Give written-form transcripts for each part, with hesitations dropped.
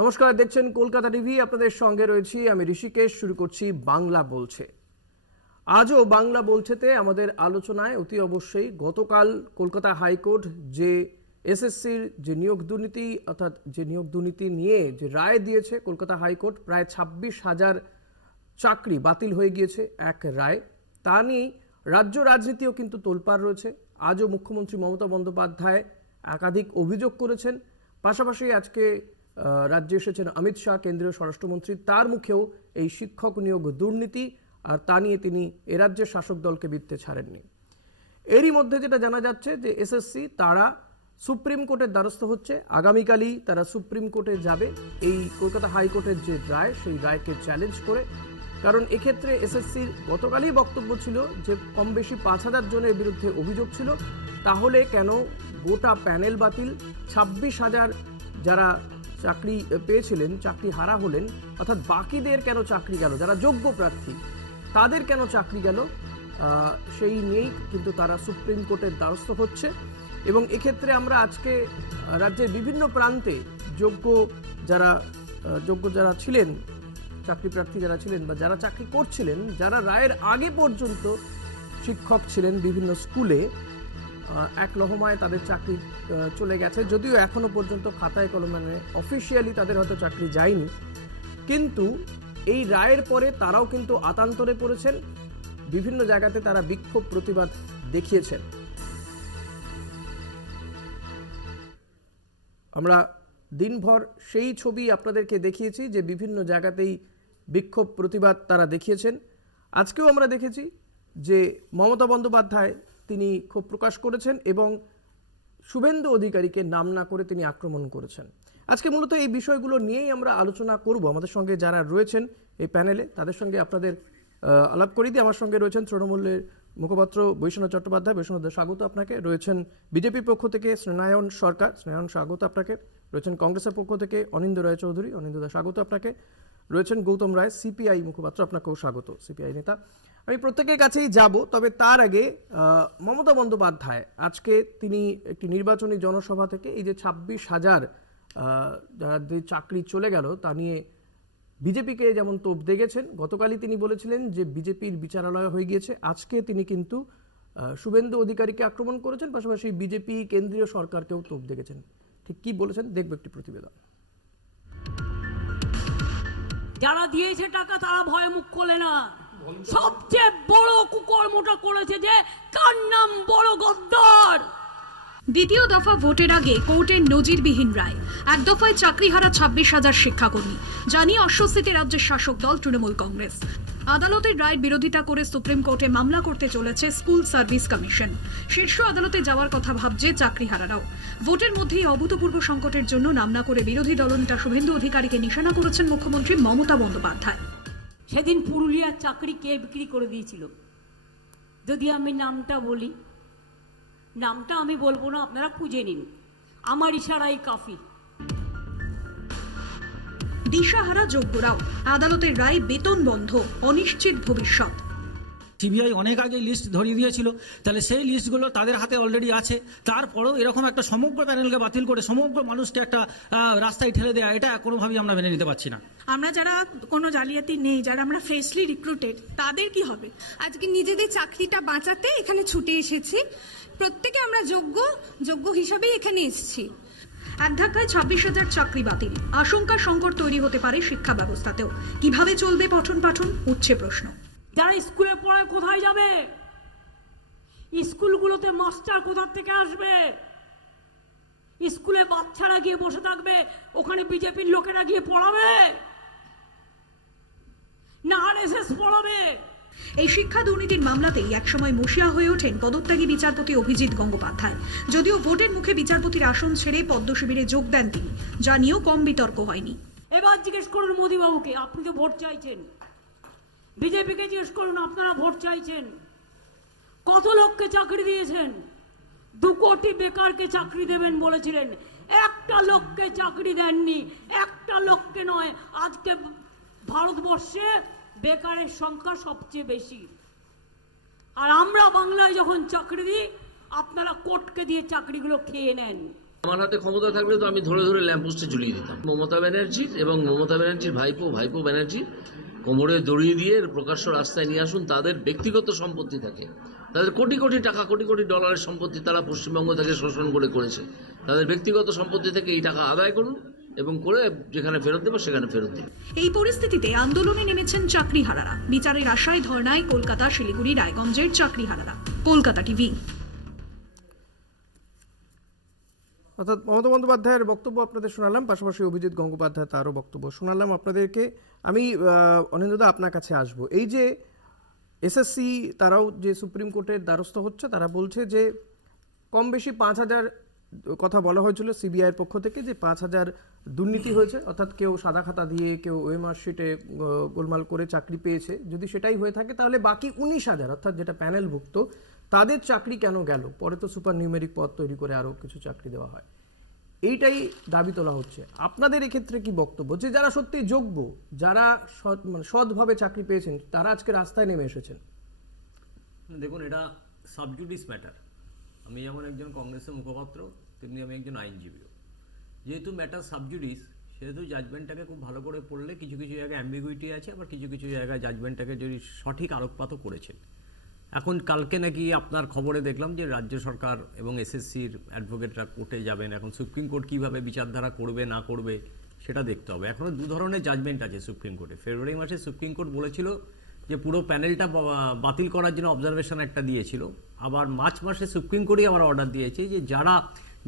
নমস্কার, দেখছেন কলকাতা টিভি। আপনাদের সঙ্গে রয়েছি আমি ঋষিকেশ। শুরু করছি বাংলা বলছে। আজও বাংলা বলছেতে আমাদের আলোচনায় অতি অবশ্যই গতকাল কলকাতা হাইকোর্ট যে এসএসসির যে নিয়োগ দুর্নীতি অর্থাৎ যে নিয়োগ দুর্নীতি নিয়ে যে রায় দিয়েছে কলকাতা হাইকোর্ট, প্রায় 26,000 চাকরি বাতিল হয়ে গিয়েছে এক রায়। তা নিয়ে রাজ্য রাজনীতিও কিন্তু তোলপাড় রয়েছে। আজও মুখ্যমন্ত্রী মমতা বন্দ্যোপাধ্যায় একাধিক অভিযোগ করেছেন। পাশাপাশি আজকে রাজ্যে এসেছেন অমিত শাহ, কেন্দ্রীয় স্বরাষ্ট্রমন্ত্রী। তার মুখেও এই শিক্ষক নিয়োগ দুর্নীতি আর তা নিয়ে তিনি এ রাজ্যের শাসক দলকে বিত্তে ছাড়েননি। এরই মধ্যে যেটা জানা যাচ্ছে যে এসএসসি তারা সুপ্রিম কোর্টের দ্বারস্থ হচ্ছে। আগামীকালই তারা সুপ্রিম কোর্টে যাবে এই কলকাতা হাইকোর্টের যে রায়, সেই রায়কে চ্যালেঞ্জ করে। কারণ এক্ষেত্রে এসএসসির গতকালই বক্তব্য ছিল যে কম বেশি 5,000 জনের বিরুদ্ধে অভিযোগ ছিল। তাহলে কেন গোটা প্যানেল বাতিল? 26,000 যারা চাকরি পেয়েছিলেন চাকরি হারা হলেন, অর্থাৎ বাকিদের কেন চাকরি গেল? যারা যোগ্য প্রার্থী তাদের কেন চাকরি গেল? সেই নিয়েই কিন্তু তারা সুপ্রিম কোর্টের দ্বারস্থ হচ্ছে। এবং এক্ষেত্রে আমরা আজকে রাজ্যের বিভিন্ন প্রান্তে যোগ্য যারা ছিলেন, চাকরি প্রার্থী যারা ছিলেন বা যারা চাকরি করছিলেন, যারা রায়ের আগে পর্যন্ত শিক্ষক ছিলেন বিভিন্ন স্কুলে, এক লহমায় তাদের চাকরি চলে গেছে। যদিও এখনো পর্যন্ত খাতায় কলমে অফিসিয়ালি তাদের হয়তো চাকরি যায়নি, কিন্তু এই রায়ের পরে তারাও কিন্তু আতান্তরে পড়েছেন। বিভিন্ন জায়গাতে তারা বিক্ষোভ প্রতিবাদ দেখিয়েছেন। আমরা দিনভর সেই ছবি আপনাদেরকে দেখিয়েছি যে বিভিন্ন জায়গাতেই বিক্ষোভ প্রতিবাদ তারা দেখিয়েছেন। আজকেও আমরা দেখেছি যে মমতা বন্দ্যোপাধ্যায় তিনি ক্ষোভ প্রকাশ করেছেন এবং শুভেন্দু অধিকারীকে নাম না করে তিনি আক্রমণ করেছেন। আজকে মূলত এই বিষয়গুলো নিয়েই আমরা আলোচনা করব। আমাদের সঙ্গে যারা রয়েছেন এই প্যানেলে তাদের সঙ্গে আপনাদের আলাপ করিয়ে দিয়ে আমার সঙ্গে রয়েছেন তৃণমূলের মুখপাত্র বৈষ্ণব চট্টোপাধ্যায়। বৈষ্ণব, স্বাগত আপনাকে। রয়েছেন বিজেপির পক্ষ থেকে স্নেহায়ন সরকার। স্নেহায়ন, স্বাগত আপনাকে। রয়েছেন কংগ্রেসের পক্ষ থেকে অনিন্দ্য রায় চৌধুরী। অনিন্দ্যদা, স্বাগত আপনাকে। রয়েছেন গৌতম রায়, সিপিআই মুখপাত্র, আপনাকেও স্বাগত, সিপিআই নেতা। আমি প্রত্যেকের কাছেই যাব, তবে তার আগে মমতা বন্দ্যোপাধ্যায় আজকে তিনি একটি নির্বাচনী জনসভা থেকে এই যে 26,000 যাদের চাকরি চলে গেল তা নিয়ে বিজেপিকে যেমন তোপ দেখেছেন, গতকালই তিনি বলেছিলেন যে বিজেপির বিচারালয় হয়ে গিয়েছে। আজকে তিনি কিন্তু শুভেন্দু অধিকারীকে আক্রমণ করেছেন, পাশাপাশি বিজেপি কেন্দ্রীয় সরকারকেও তোপ দেখেছেন। ঠিক কি বলেছেন দেখব একটি প্রতিবেদন। যারা দিয়েছে টাকা তারা ভয়ে মুখ খোলে না। সবচেয়ে বড় কুকর্মটা করেছে যে কার নাম বড় গদ্দার। দ্বিতীয় দফা ভোটের আগে কোর্টের নজিরবিহীন রায়, এক দফায় চাকরিহারা 26,000 শিক্ষাকর্মী, জানিয়ে অস্বস্তিতে রাজ্যের শাসক দল তৃণমূল কংগ্রেস। আদালতের রায়ের বিরোধিতা করে সুপ্রিম কোর্টে মামলা করতে চলেছে স্কুল সার্ভিস কমিশন। শীর্ষ আদালতে যাওয়ার কথা ভাবছে চাকরিহারারাও। ভোটের মধ্যেই অভূতপূর্ব সংকটের জন্য নাম না করে বিরোধী দলনেতা শুভেন্দু অধিকারীকে নিশানা করেছেন মুখ্যমন্ত্রী মমতা বন্দ্যোপাধ্যায়। সেদিন পুরুলিয়ার চাকরি কে বিক্রি করে দিয়েছিল? যদি আমি নামটা বলি, নামটা আমি বলবো না, আপনারা খুঁজে নিন, আমার ইশারাই কাফি। দিশাহারা যোগ্যরাও, আদালতের রায় বেতন বন্ধ, অনিশ্চিত ভবিষ্যৎ। সিবিআই অনেক আগে লিস্ট ধরিয়ে দিয়েছিল, তাহলে সেই লিস্টগুলো তাদের হাতে অলরেডি আছে। তারপরেও এরকম একটা সমগ্র প্যানেলকে বাতিল করে সমগ্র মানুষকে একটা রাস্তায় ঠেলে দেওয়া, এটা কোনোভাবেই আমরা মেনে নিতে পারছি না। আমরা যারা কোনো জালিয়াতি নেই, যারা আমরা ফ্রেশলি রিক্রুটেড, তাদের কি হবে? আজকে নিজেদের চাকরিটা বাঁচাতে এখানে ছুটে এসেছি। প্রত্যেকে আমরা যোগ্য হিসাবেই এখানে এসেছি। এক ধাক্কায় 26,000 চাকরি বাতিল, আশঙ্কা সংকট তৈরি হতে পারে শিক্ষা ব্যবস্থাতেও। কিভাবে চলবে পঠন পাঠন, উঠছে প্রশ্ন। যারা স্কুলে পড়ায় কোথায় যাবে? স্কুলগুলোতে মাস্টার কোথা থেকে আসবে? স্কুলে বাচ্চারা গিয়ে বসে থাকবে, ওখানে বিজেপির লোকেরা গিয়ে পড়াবে না আরএসএস পড়াবে? এই শিক্ষা দুর্নীতির মামলাতেই একসময় মুশিয়া হয়ে ওঠেন পদত্যাগী বিচারপতি অভিজিৎ গঙ্গোপাধ্যায়। যদিও ভোটের মুখে বিচারপতির আসন ছেড়ে পদ্ম শিবিরে যোগ দেন তিনি, যা নিয়েও কম বিতর্ক হয়নি। এবার জিজ্ঞেস করুন মোদীবাবুকে, আপনি তো ভোট চাইছেন। বিজেপিকে জিজ্ঞেস করুন, আপনারা ভোট চাইছেন। কত লোককে চাকরি দিয়েছেন? 2 কোটি বেকারকে চাকরি দেবেন বলেছিলেন, একটা লোককে চাকরি দেননি। একটা লোককে নয়, আজকে ভারতবর্ষে বেকারের সংখ্যা সবচেয়ে বেশি। আর আমরা বাংলায় যখন চাকরি দিই, আপনারা কোর্টকে দিয়ে চাকরিগুলো খেয়ে নেন। আমার হাতে ক্ষমতা থাকলে তো আমি ধরে ধরে ল্যাম্পপোস্টে ঝুলিয়ে দিতাম। মমতা ব্যানার্জির এবং মমতা ব্যানার্জির ভাইপো ব্যানার্জি কোমরে দড়িয়ে দিয়ে প্রকাশ্য রাস্তায় নিয়ে আসুন। তাদের ব্যক্তিগত সম্পত্তি থাকে, তাদের কোটি কোটি টাকা, কোটি কোটি ডলারের সম্পত্তি তারা পশ্চিমবঙ্গ থেকে শোষণ করে করেছে। তাদের ব্যক্তিগত সম্পত্তি থেকে এই টাকা আদায় করুন এবং করে যেখানে ফেরত দেবো সেখানে ফেরত দিন। এই পরিস্থিতিতে আন্দোলনে নেমেছেন চাকরিহারারা। বিচারের আশায় ধর্নায় কলকাতা, শিলিগুড়ি, রায়গঞ্জের চাকরিহারারা। কলকাতা টিভি। অর্থাৎ মমতা বন্দ্যোপাধ্যায়ের বক্তব্য আপনাদের শোনালাম, পাশাপাশি অভিজিৎ গঙ্গোপাধ্যায় তারও বক্তব্য শোনালাম আপনাদেরকে। আমি অনিন্দ্যদা আপনার কাছে আসব। এই যে এসএসসি তারাও যে সুপ্রিম কোর্টের দ্বারস্থ হচ্ছে, তারা বলছে যে কম বেশি 5,000 কথা বলা হয়েছিল সিবিআইয়ের পক্ষ থেকে, যে 5,000 দুর্নীতি হয়েছে, অর্থাৎ কেউ সাদা খাতা দিয়ে, কেউ ওএমআর শিটে গোলমাল করে চাকরি পেয়েছে। যদি সেটাই হয়ে থাকে তাহলে বাকি 19,000 অর্থাৎ যেটা প্যানেলভুক্ত তাদের চাকরি কেন গেল? পরে তো সুপার নিউমেরিক পদ তৈরি করে আরও কিছু চাকরি দেওয়া হয়। এইটাই দাবি তোলা হচ্ছে। আপনাদের এক্ষেত্রে কি বক্তব্য, যে যারা সত্যি যোগ্য, যারা সৎভাবে চাকরি পেয়েছেন, তারা আজকে রাস্তায় নেমে এসেছেন? দেখুন, এটা সাবজুডিস ম্যাটার। আমি যেমন একজন কংগ্রেসের মুখপাত্র, তেমনি আমি একজন আইনজীবীও। যেহেতু ম্যাটার সাবজুডিস, সেহেতু জাজমেন্টটাকে খুব ভালো করে পড়লে কিছু কিছু জায়গায় অ্যাম্বিগুইটি আছে, আবার কিছু কিছু জায়গায় জাজমেন্টটাকে যদি সঠিক আলোকপাতও করেছেন। এখন কালকে নাকি আপনার খবরে দেখলাম যে রাজ্য সরকার এবং এসএসসির অ্যাডভোকেটরা কোর্টে যাবেন। এখন সুপ্রিম কোর্ট কীভাবে বিচারধারা করবে না করবে সেটা দেখতে হবে। এখনও 2 ধরনের জাজমেন্ট আছে সুপ্রিম কোর্টে। ফেব্রুয়ারি মাসে সুপ্রিম কোর্ট বলেছিল যে পুরো প্যানেলটা বাতিল করার জন্য অবজারভেশন একটা দিয়েছিল। আবার মার্চ মাসে সুপ্রিম কোর্টই আবার অর্ডার দিয়েছে যে যারা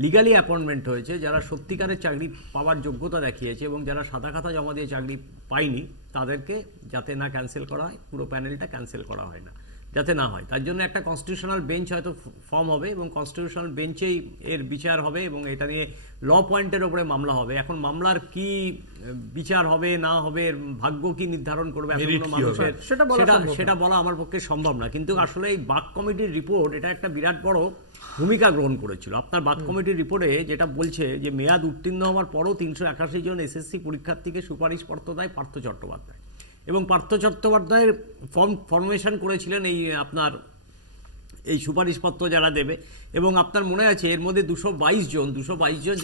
লিগালি অ্যাপয়েন্টমেন্ট হয়েছে, যারা সত্যিকারের চাকরি পাওয়ার যোগ্যতা দেখিয়েছে এবং যারা সাদা খাতা জমা দিয়ে চাকরি পায়নি, তাদেরকে যাতে না ক্যান্সেল করা হয়, পুরো প্যানেলটা ক্যান্সেল করা হয় না, যাতে না হয়, তার জন্য একটা কনস্টিটিউশনাল বেঞ্চ হয়তো ফর্ম হবে এবং কনস্টিটিউশনাল বেঞ্চেই এর বিচার হবে এবং এটা নিয়ে ল পয়েন্টের ওপরে মামলা হবে। এখন মামলার কি বিচার হবে না হবে, ভাগ্য কি নির্ধারণ করবে এতগুলো মানুষের, সেটা বলা আমার পক্ষে সম্ভব না। কিন্তু আসলে এই বাক কমিটির রিপোর্ট এটা একটা বিরাট বড় ভূমিকা গ্রহণ করেছিল। আপনার বাক কমিটির রিপোর্টে যেটা বলছে যে মেয়াদ উত্তীর্ণ হওয়ার পরও 381 জন এসএসসি পরীক্ষার্থীকে সুপারিশপত্র দেয় পার্থ চট্টোপাধ্যায়, এবং পার্থ চট্টোপাধ্যায়ের ফরমেশন করেছিলেন এই আপনার এই সুপারিশপত্র যারা দেবে। এবং আপনার মনে আছে এর মধ্যে 222 জন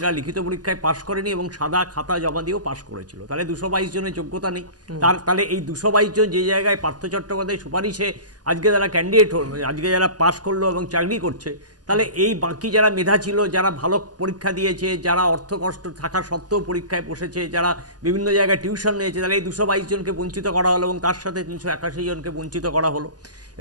যারা লিখিত পরীক্ষায় পাশ করেনি এবং সাদা খাতা জমা দিয়েও পাশ করেছিল। তাহলে 222 জনের যোগ্যতা নেই। তাহলে এই 222 জন যে জায়গায় পার্থ চট্টোপাধ্যায় সুপারিশে আজকে যারা ক্যান্ডিডেট, আজকে যারা পাশ করলো এবং চাকরি করছে, তাহলে এই বাকি যারা মেধা ছিল, যারা ভালো পরীক্ষা দিয়েছে, যারা অর্থ কষ্ট থাকা সত্ত্বেও পরীক্ষায় বসেছে, যারা বিভিন্ন জায়গায় টিউশন নিয়েছে, তাহলে এই 222 জনকে বঞ্চিত করা হলো এবং তার সাথে 381 জনকে বঞ্চিত করা হলো।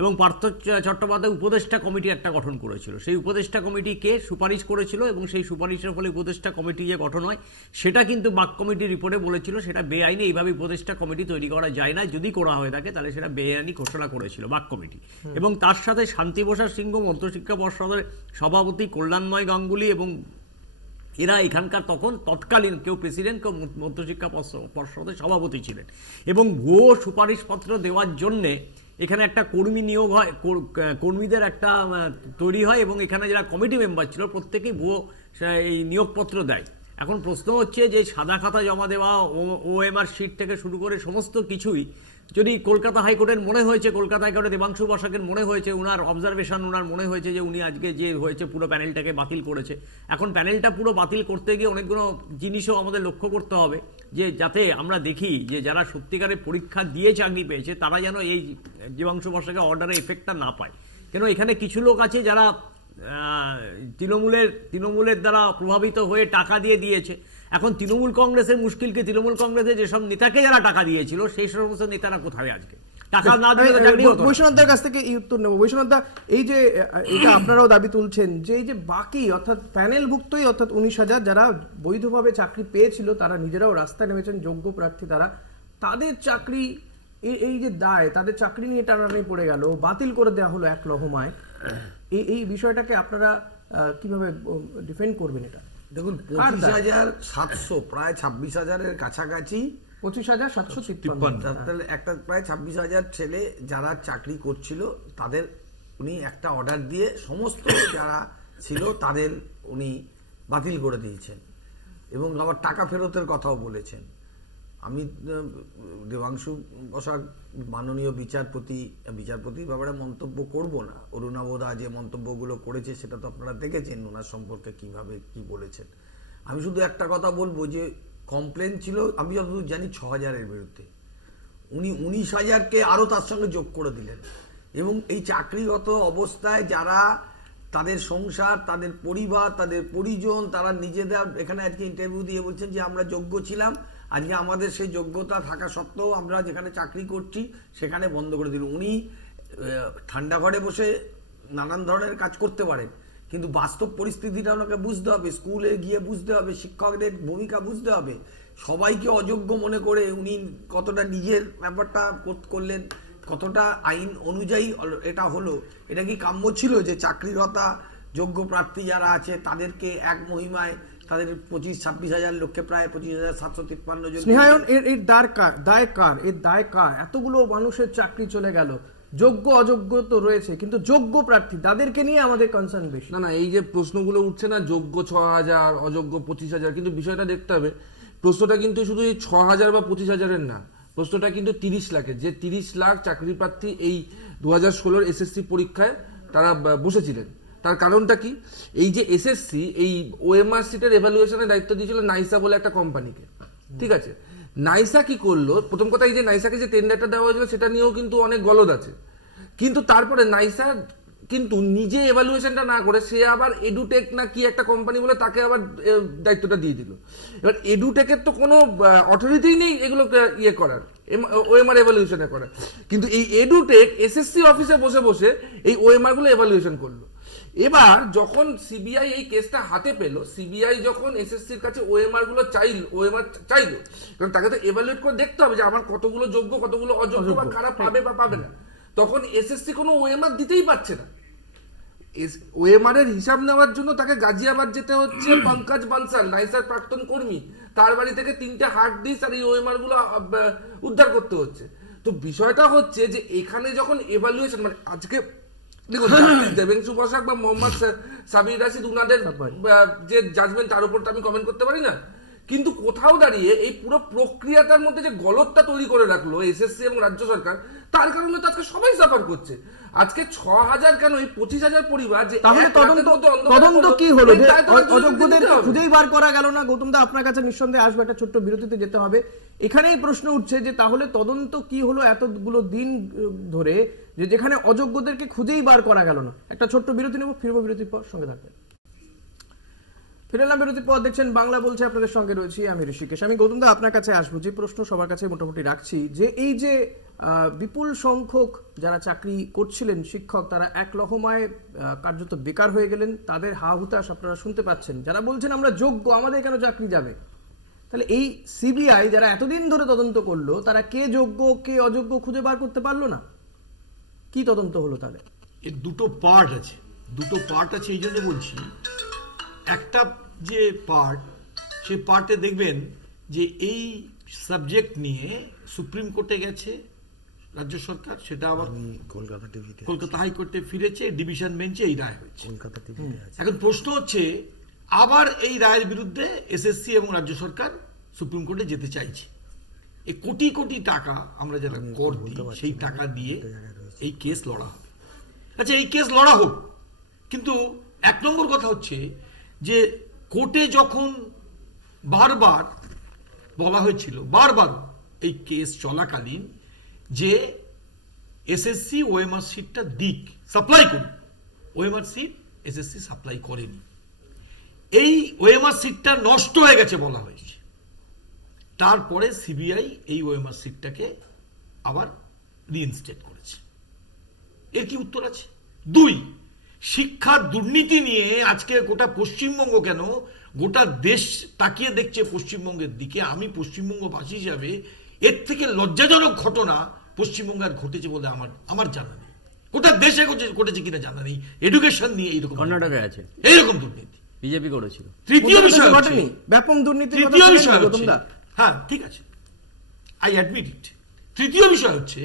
এবং পার্থ চট্টোপাধ্যায় উপদেষ্টা কমিটি একটা গঠন করেছিল। সেই উপদেষ্টা কমিটিকে সুপারিশ করেছিল এবং সেই সুপারিশের ফলে উপদেষ্টা কমিটি যে গঠন হয় সেটা কিন্তু বাক কমিটির রিপোর্টে বলেছিল সেটা বেআইনি, এইভাবে উপদেষ্টা কমিটি তৈরি করা যায় না, যদি করা হয়ে থাকে তাহলে সেটা বেআইনি ঘোষণা করেছিল বাক কমিটি। এবং তার সাথে শান্তিপ্রসাদ সিংহ মধ্যশিক্ষা পর্ষদের সভাপতি, কল্যাণময় গাঙ্গুলি এবং এরা এখানকার তৎকালীন কেউ প্রেসিডেন্ট, কেউ মধ্যশিক্ষা পর্ষদের সভাপতি ছিলেন। এবং ভুয়ো সুপারিশপত্র দেওয়ার জন্যে এখানে একটা কর্মী নিয়োগ হয়, কর্মীদের একটা তৈরি হয় এবং এখানে যারা কমিটি মেম্বার ছিল প্রত্যেকেই ভুয়ো এই নিয়োগপত্র দেয়। এখন প্রশ্ন হচ্ছে যে সাদা খাতা জমা দেওয়া, ওএমআর শিট থেকে শুরু করে সমস্ত কিছুই যদি কলকাতা হাইকোর্টের মনে হয়েছে, কলকাতা হাইকোর্টে দেবাংশু বসাকের মনে হয়েছে, উনার অবজারভেশন, উনার মনে হয়েছে যে উনি আজকে যে হয়েছে পুরো প্যানেলটাকে বাতিল করেছে। এখন প্যানেলটা পুরো বাতিল করতে গিয়ে অনেকগুলো জিনিসও আমাদের লক্ষ্য করতে হবে, যে যাতে আমরা দেখি যে যারা সত্যিকারের পরীক্ষা দিয়ে চাকরি পেয়েছে তারা যেন এই দেবাংশু বসাকের অর্ডারের এফেক্টটা না পায়। কেন এখানে কিছু লোক আছে যারা তৃণমূলের দ্বারা প্রভাবিত হয়ে টাকা দিয়েছে। এখন তৃণমূল কংগ্রেসের মুশকিলকে, তৃণমূল কংগ্রেসের যেসব নেতাকে যারা টাকা দিয়েছিল সেই সমস্ত নেতারা কোথায় আজকে টাকা না দিয়ে চাকরি হতো। বৈশ্বনাথের কাছ থেকে এই উত্তর নেব। বৈশ্বনাথদা, এই যে এটা আপনারাও দাবি তুলছেন যে এই যে বাকি অর্থাৎ প্যানেলভুক্তই অর্থাৎ 19,000 যারা বৈধভাবে চাকরি পেয়েছিল তারা নিজেরাও রাস্তায় নেমেছেন, যোগ্য প্রার্থী তারা, তাদের চাকরি এই যে দায়, তাদের চাকরি নিয়ে টানাটানি পড়ে গেল, বাতিল করে দেওয়া হলো এক লহমায়, এই বিষয়টাকে আপনারা কিভাবে ডিফেন্ড করবেন? এটা দেখুন, 25,700 প্রায় 26,000-এর কাছাকাছি, 25,753, তাহলে একটা প্রায় 26,000 ছেলে যারা চাকরি করছিল তাদের উনি একটা অর্ডার দিয়ে সমস্ত যারা ছিল তাদের উনি বাতিল করে দিয়েছেন এবং আবার টাকা ফেরতের কথাও বলেছেন। আমি দেবাংশু বসাক মাননীয় বিচারপতির ব্যাপারে মন্তব্য করব না। অরুণাবোধা যে মন্তব্যগুলো করেছে সেটা তো আপনারা দেখেছেন, ওনার সম্পর্কে কিভাবে কি বলেছেন। আমি শুধু একটা কথা বলবো যে কমপ্লেন ছিল আমি যতদূর জানি 6,000-এর বিরুদ্ধে, উনি 19,000-কে আরও তার সঙ্গে যোগ করে দিলেন। এবং এই চাকরিগত অবস্থায় যারা তাদের সংসার, তাদের পরিবার, তাদের পরিজন, তারা নিজেদের এখানে আজকে ইন্টারভিউ দিয়ে বলছেন যে আমরা যোগ্য ছিলাম, আজকে আমাদের সেই যোগ্যতা থাকা সত্ত্বেও আমরা যেখানে চাকরি করছি সেখানে বন্ধ করে দিল। উনি ঠান্ডা ঘরে বসে নানান ধরনের কাজ করতে পারেন, কিন্তু বাস্তব পরিস্থিতিটা ওনাকে বুঝতে হবে, স্কুলে গিয়ে বুঝতে হবে, শিক্ষকদের ভূমিকা বুঝতে হবে। সবাইকে অযোগ্য মনে করে উনি কতটা নিজের ব্যাপারটা করলেন, কতটা আইন অনুযায়ী এটা হলো, এটা কি কাম্য ছিল যে চাকরিরতা যোগ্য প্রার্থী যারা আছে তাদেরকে এক মহিমায় তাদের 25-26 হাজার লোককে প্রায় 25,753 জন। স্নেহায়ন এর দায় কার? এতগুলো মানুষের চাকরি চলে গেল, যোগ্য অযোগ্য তো রয়েছে, কিন্তু যোগ্য প্রার্থী তাদেরকে নিয়ে আমাদের কনসার্ন বেশি। না, এই যে প্রশ্নগুলো উঠছে না, যোগ্য 6,000, অযোগ্য 25,000, কিন্তু বিষয়টা দেখতে হবে, প্রশ্নটা কিন্তু শুধু এই 6,000 বা 25,000-এর না, প্রশ্নটা কিন্তু 30 লাখের। যে 30 লাখ চাকরি প্রার্থী এই 2016 এসএসসি পরীক্ষায় তারা বসেছিলেন, তার কারণটা কি? এই যে এসএসসি এই ওএমআর সিটের এভালুয়েশনের দায়িত্ব দিয়েছিল নাইসা বলে একটা কোম্পানিকে, ঠিক আছে? নাইসা কি করলো? প্রথম কথা, এই যে নাইসাকে যে টেন্ডারটা দেওয়া হয়েছিল সেটা নিয়েও কিন্তু অনেক গলদ আছে, কিন্তু তারপরে নাইসা কিন্তু নিজে এভালুয়েশনটা না করে সে আবার এডুটেক না কি একটা কোম্পানি বলে তাকে আবার দায়িত্বটা দিয়ে দিল। এবার এডুটেকের তো কোনো অথরিটি নেই এগুলোকে ইয়ে করার, ওএমআর এভালুয়েশনে করার, কিন্তু এই এডুটেক এসএসসি অফিসে বসে বসে এই ওএমআর গুলো এভালুয়েশন করলো। এবার যখন সিবিআই এই কেসটা হাতে পেল, সিবিআই যখন এসএসসির কাছে ওএমআর চাইলো, কারণ তাকে তো এভালুয়েট করে দেখতে হবে যে আমার কতগুলো যোগ্য, কতগুলো অযোগ্য বা কারা পাবে বা পাবে না, তখন এসএসসি কোনো ওএমআর দিতেই পারছে না। ওএমআর এর হিসাব নেওয়ার জন্য তাকে গাজিয়াবাদ যেতে হচ্ছে। পঙ্কজ বানসাল, নাইসার প্রাক্তন কর্মী, তার বাড়ি থেকে 3টে হার্ড ডিস্ক আর এই ওএমআর গুলো উদ্ধার করতে হচ্ছে। তো বিষয়টা হচ্ছে যে এখানে যখন এভালুয়েশন, মানে আজকে দেখুন দেবেংশু বসাক বা মোহাম্মদ সাবির রাশিদ উনাদের যে জাজমেন্ট, তার উপর তো আমি কমেন্ট করতে পারি না, কিন্তু কোথাও দাঁড়িয়ে এই পুরো প্রক্রিয়াটার মধ্যে যে গলতটা তৈরি করে রাখলো এসএসসি এবং রাজ্য সরকার, তার কারণে তো আজকে সবাই সাফার করছে। আজকে 6,000 কেন, এই 25,000 পরিবার যে তাহলে তদন্ত কি হলো? অযোগ্যদের খুঁজেই বার করা গেল না? গৌতম দা, আপনার কাছে নিঃসন্দেহে আসবে, একটা ছোট্ট বিরতিতে যেতে হবে। এখানেই প্রশ্ন উঠছে যে তাহলে তদন্ত কি হলো এতগুলো দিন ধরে, যে যেখানে অযোগ্যদেরকে খুঁজেই বার করা গেল না? একটা ছোট্ট বিরতি নেব, ফিরবো বিরতির পর, সঙ্গে থাকবেন। ফিরলাম বিরতির পর, দেখছেন বাংলা বলছে, আপনাদের সঙ্গে রয়েছি আমি ঋষিকেশ। আমি গৌতম দা আপনার কাছে আসবো, যে প্রশ্ন সবার কাছে মোটামুটি রাখছি, যে এই যে বিপুল সংখ্যক যারা চাকরি করছিলেন শিক্ষক, তারা এক লহমায় কার্যত বেকার হয়ে গেলেন, তাদের হা হুতাশ আপনারা শুনতে পাচ্ছেন। যারা বলছেন আমরা যোগ্য, আমাদের কেন চাকরি যাবে? তাহলে এই সিবিআই যারা এতদিন ধরে তদন্ত করলো, তারা কে যোগ্য কে অযোগ্য খুঁজে বার করতে পারলো না? কি তদন্ত হলো তাহলে? এর দুটো পার্ট আছে, এই জন্য বলছি। একটা যে পার্ট, সেই পার্টে দেখবেন যে এই সাবজেক্ট নিয়ে সুপ্রিম কোর্টে গেছে রাজ্য সরকার, সেটা আবার কলকাতা হাইকোর্টে ফিরেছে, ডিভিশন বেঞ্চে এই রায় হয়েছে। এখন প্রশ্ন হচ্ছে, আবার এই রায়ের বিরুদ্ধে এসএসসি এবং রাজ্য সরকার সুপ্রিম কোর্টে যেতে চাইছে। এই কোটি কোটি টাকা আমরা যারা কর দিই, সেই টাকা দিয়ে এই কেস লড়া হবে। আচ্ছা, এই কেস লড়া হোক, কিন্তু 1 নম্বর কথা হচ্ছে যে কোর্টে যখন বারবার বলা হয়েছিল, বারবার এই কেস চলাকালীন, যে এসএসসি ওএমআর সিটটা দিক, সাপ্লাই করুন, ওএমআর সিট এসএসসি সাপ্লাই করেনি। এই ওএমআর সিটটা নষ্ট হয়ে গেছে বলা হয়েছে। তারপরে সিবিআই এই ওএমআর সিটটাকে আবার রিইনস্টেট করেছে। এর কি উত্তর আছে? 2, শিক্ষার দুর্নীতি নিয়ে আজকে গোটা পশ্চিমবঙ্গ কেন, গোটা দেশ তাকিয়ে দেখছে পশ্চিমবঙ্গের দিকে। আমি পশ্চিমবঙ্গবাসী হিসাবে এর থেকে লজ্জাজনক ঘটনা পশ্চিমবঙ্গে আর ঘটেছে বলে আমার জানা নেই। গোটা দেশে ঘটেছে কিনা জানা নেই। এডুকেশন নিয়ে এইরকম, কর্ণাটকে আছে এইরকম দুর্নীতি, বিজেপি করেছিল। তৃতীয় বিষয় ব্যাপক দুর্নীতি, তৃতীয় বিষয় হচ্ছে, হ্যাঁ ঠিক আছে, আই অ্যাডমিট ইট। তৃতীয় বিষয় হচ্ছে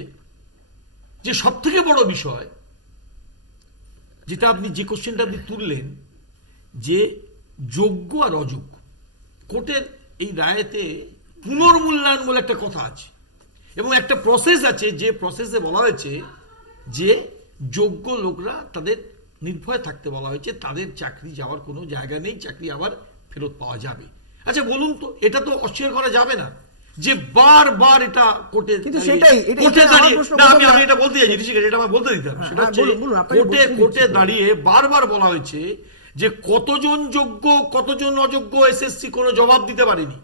যে সব থেকে বড় বিষয়, যেটা আপনি যে কোশ্চেনটা আপনি তুললেন, যে যোগ্য আর অযোগ্য। কোর্টের এই রায়েতে পুনর্মূল্যায়ন বলে একটা কথা আছে এবং একটা প্রসেস আছে, যে প্রসেসে বলা হয়েছে যে যোগ্য লোকরা তাদের নির্ভয় থাকতে বলা হয়েছে, তাদের চাকরি যাওয়ার কোনো জায়গা নেই, চাকরি আবার ফেরত পাওয়া যাবে। আচ্ছা বলুন তো, এটা তো অস্বীকার করা যাবে না যে বারবার এটা কোর্টে কিন্তু সেটাই, কোর্টে আমার দাঁড়িয়ে, প্রশ্ন না বললাম আমি না। আমি এটা বলতে চাইছি ঋষিকেশ, এটা আমার বলতে দিতে হবে। সেটা হচ্ছে বলুন, আপনাকে বলতে দিচ্ছি। কোর্টে দাঁড়িয়ে বারবার বলা হয়েছে যে কতজন যোগ্য কতজন অযোগ্য এসএসসি কোনো জবাব দিতে পারেনি।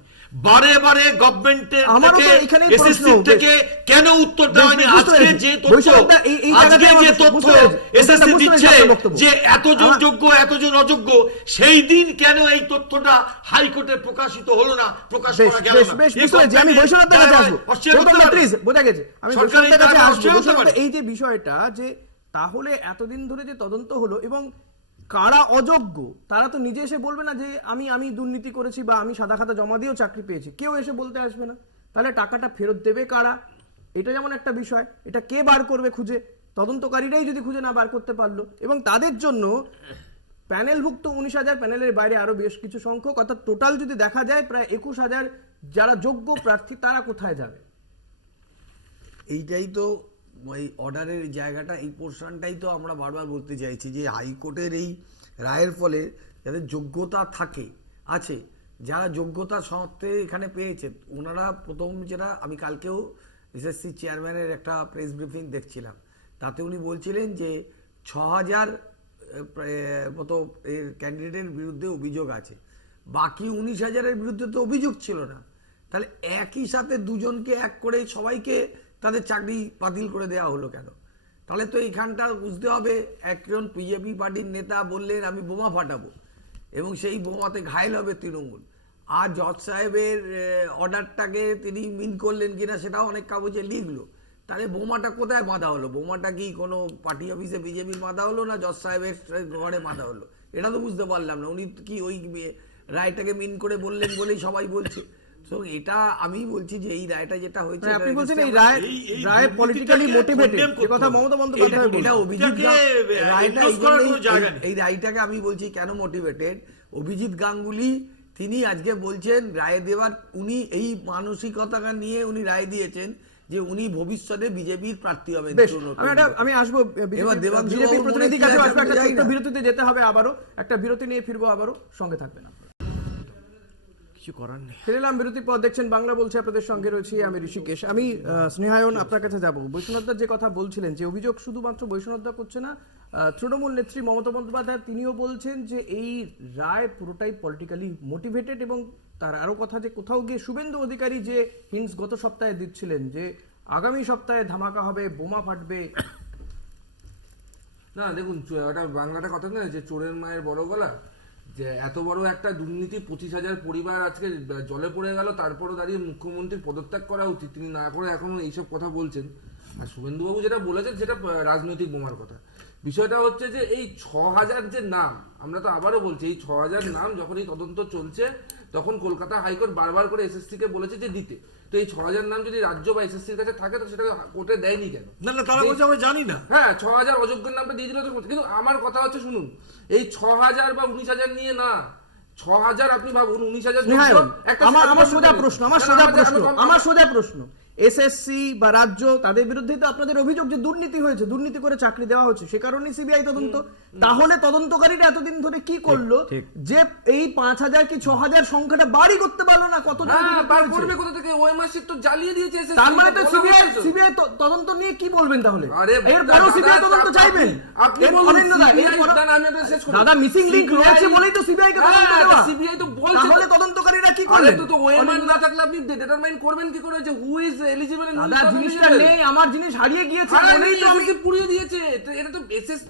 বারে বারে গভর্নমেন্টের আমারও থেকে তো এখানেই এসএসসি প্রশ্ন। থেকে কেন উত্তর দেওয়া হয়নি? বুঝতে আজকে পেরেছি। যে তথ্য বৈষম্যটা এই জায়গাতে আজকে আমার যে বুঝতে তথ্য পেরেছি। এসএসসি বুঝতে পেরেছি দিচ্ছে আপনার বক্তব্য। যে এতজন আমার- যোগ্য এতজন অযোগ্য, সেই দিন কেন এই তথ্যটা হাইকোর্টে প্রকাশিত হলো না, প্রকাশ বেশ করা গেল বেশ না? বেশ এই বুঝতে পেরেছি। আমি কথাকে বৈষ্ণবদের কাছে আসবো। অস্বীকার করতে পারে? প্লিজ, বোঝা গেছে। আমি সরকার এই বৈষ্ণবদের কাছে দায়ভার আসবো। অস্বীকার করতে বৈষ্ণবদের পারে? এই যে বিষয়টা, যে তাহলে এতদিন ধরে যে তদন্ত হলো এবং কারা অযোগ্য তারা তো নিজে এসে বলবে না যে আমি দুর্নীতি করেছি বা আমি সাদা খাতা জমা দিয়েও চাকরি পেয়েছি, কেউ এসে বলতে আসবে না। তাহলে টাকাটা ফেরত দেবে কারা? এটা যেমন একটা বিষয়, এটা কে বার করবে খুঁজে? তদন্তকারীরাই যদি খুঁজে না বার করতে পারলো, এবং তাদের জন্য প্যানেলভুক্ত 19,000, প্যানেলের বাইরে আরো বেশ কিছু সংখ্যক, অর্থাৎ টোটাল যদি দেখা যায় প্রায় 21,000 যারা যোগ্য প্রার্থী, তারা কোথায় যাবে? এইটাই তো ওই অর্ডারের জায়গাটা, এই পোর্শনটাই তো আমরা বারবার বলতে চাইছি যে হাইকোর্টের এই রায়ের ফলে যাদের যোগ্যতা আছে, যারা যোগ্যতা সত্ত্বে এখানে পেয়েছে, ওনারা প্রথম, যেটা আমি কালকেও এসএসসি চেয়ারম্যানের একটা প্রেস ব্রিফিং দেখছিলাম, তাতে উনি বলছিলেন যে 6,000 মতো এর ক্যান্ডিডেটের বিরুদ্ধে অভিযোগ আছে, বাকি 19,000-এর বিরুদ্ধে তো অভিযোগ ছিল না। তাহলে একই সাথে দুজনকে এক করে সবাইকে তাদের চাকরি বাতিল করে দেওয়া হলো কেন? তাহলে তো এইখানটা বুঝতে হবে, একজন বিজেপি পার্টির নেতা বললেন আমি বোমা ফাটাবো, এবং সেই বোমাতে ঘায়েল হবে তৃণমূল। আর জজ সাহেবের অর্ডারটাকে তিনি মিন করলেন কিনা সেটাও অনেক কাগজে লিখলো। তাহলে বোমাটা কোথায় বাঁধা হলো? বোমাটা কি কোনো পার্টি অফিসে বিজেপির বাঁধা হলো, না জজ সাহেবের ঘরে বাঁধা হলো? এটা তো বুঝতে পারলাম না। উনি কি ওই রায়টাকে মিন করে বললেন বলেই সবাই বলছে। তো এটা আমি বলছি যে এই রায়টা যেটা হয়েছে, মানে আপনি এটা বলছেন এই এই রায় পলিটিক্যালি দুর্নীতিটাকে মোটিভেটেড, condemn যে কথা করতে মমতা হবে। বন্দ্যোপাধ্যায় এটা বলছেন। অভিজিৎ রায়টা endorse করার কোনো জায়গা নেই। এই রায়টাকে আমি বলছি কেন মোটিভেটেড। অভিজিৎ গাঙ্গুলি তিনি আজকে বলছেন রায় দেওয়ার, উনি এই মানসিকতা নিয়ে উনি রায় দিয়েছেন যে উনি ভবিষ্যতে বিজেপির প্রার্থী হবেন। বেশ, আমি আসবো এবার দেবাংশু বিজেপি বাবুর প্রতিনিধির মনে কাছে কি আছে আসবো। একটা আমি জানি ছোট্ট না। বিরতিতে যেতে হবে, আবারও একটা বিরতি নিয়ে ফিরবো, আবারও সঙ্গে থাকবেন আপনারা। কিছু করার নেই। ফিরে এলাম বিরতির পর, দেখছেন বাংলা বলছে, আপনাদের সঙ্গে রয়েছি আমি ঋষিকেশ। আমি স্নেহায়ন আপনার কাছে যাব। বৈষ্ণবদার যে কথা বলছিলেন, যে অভিযোগ শুধুমাত্র বৈষ্ণবদা করছে না, তৃণমূল নেত্রী মমতা বন্দ্যোপাধ্যায় তিনিও বলছেন যে এই রায় পুরোটাই পলিটিক্যালি মোটিভেটেড, এবং তার আরও কথা যে কোথাও গিয়ে শুভেন্দু অধিকারী যে হিন্টস গত সপ্তাহে দিচ্ছিলেন যে আগামী সপ্তাহে ধামাকা হবে, বোমা ফাটবে। না দেখুন, একটা বাংলাটা কথা না, যে চোরের মায়ের বড় গলা, যে এত বড় একটা দুর্নীতি, 25,000 পরিবার আজকে জলে পড়ে গেল, তারপরও দাঁড়িয়ে মুখ্যমন্ত্রীর পদত্যাগ করা উচিত, তিনি না করে এখনো এইসব কথা বলছেন। আর শুভেন্দুবাবু যেটা বলেছেন সেটা রাজনৈতিক বোমার কথা। বিষয়টা হচ্ছে যে এই 6,000 যে নাম, আমরা তো আবারও বলছি, এই 6,000 নাম যখন এই তদন্ত চলছে, তখন কলকাতা হাইকোর্ট বারবার করে এসএসসিকে বলেছে যে দিতে। তো এই 6,000 নাম যদি রাজ্য বা এসএসসির কাছে থাকে, তো সেটা কোর্টে দেয়নি কেন? না তারা বলছে আমরা জানি না। হ্যাঁ, 6,000 অযোগ্যের নামটা দিয়ে দিল তো। কিন্তু আমার কথা হচ্ছে, শুনুন, এই 6,000 বা 19,000 নিয়ে না, 6,000 আপনি ভাবুন, 19,000 আমার সোজা প্রশ্ন, এসএসসি বা রাজ্য, তাদের বিরুদ্ধে তো আপনাদের অভিযোগ যে দুর্নীতি হয়েছে, দুর্নীতি করে চাকরি দেওয়া হচ্ছে, সে কারণে সিবিআই তদন্ত। তাহলে তদন্তকারীরা এতদিন ধরে কি করলো যে এই 5,000 কি 6,000 সংখ্যাটা বাড়ি করতে পারলো না? কত করবে কোথা থেকে? ওএমআর তো জ্বালিয়ে দিয়েছে এসএসসি। তার মানে তো সিবিআই তদন্ত নিয়ে কি বলবেন তাহলে? এরপরও সিবিআই তদন্ত চাইবেন? দাদা, মিসিং লিংক রয়েছে বলেই তো সিবিআই কে তদন্ত দেওয়া। সিবিআই তো বলছে, তাহলে তদন্তকারীরা কি করলেন? তো ওএমআর না থাকলে আপনি ডিটারমাইন করবেন কি করে যে হু ইজ এলিজিবল এন্ড দাদা, জিনিসটা নেই, আমার জিনিস হারিয়ে গিয়েছে বলেই তো আমি পুড়িয়ে দিয়েছে। তো এটা তো এসএস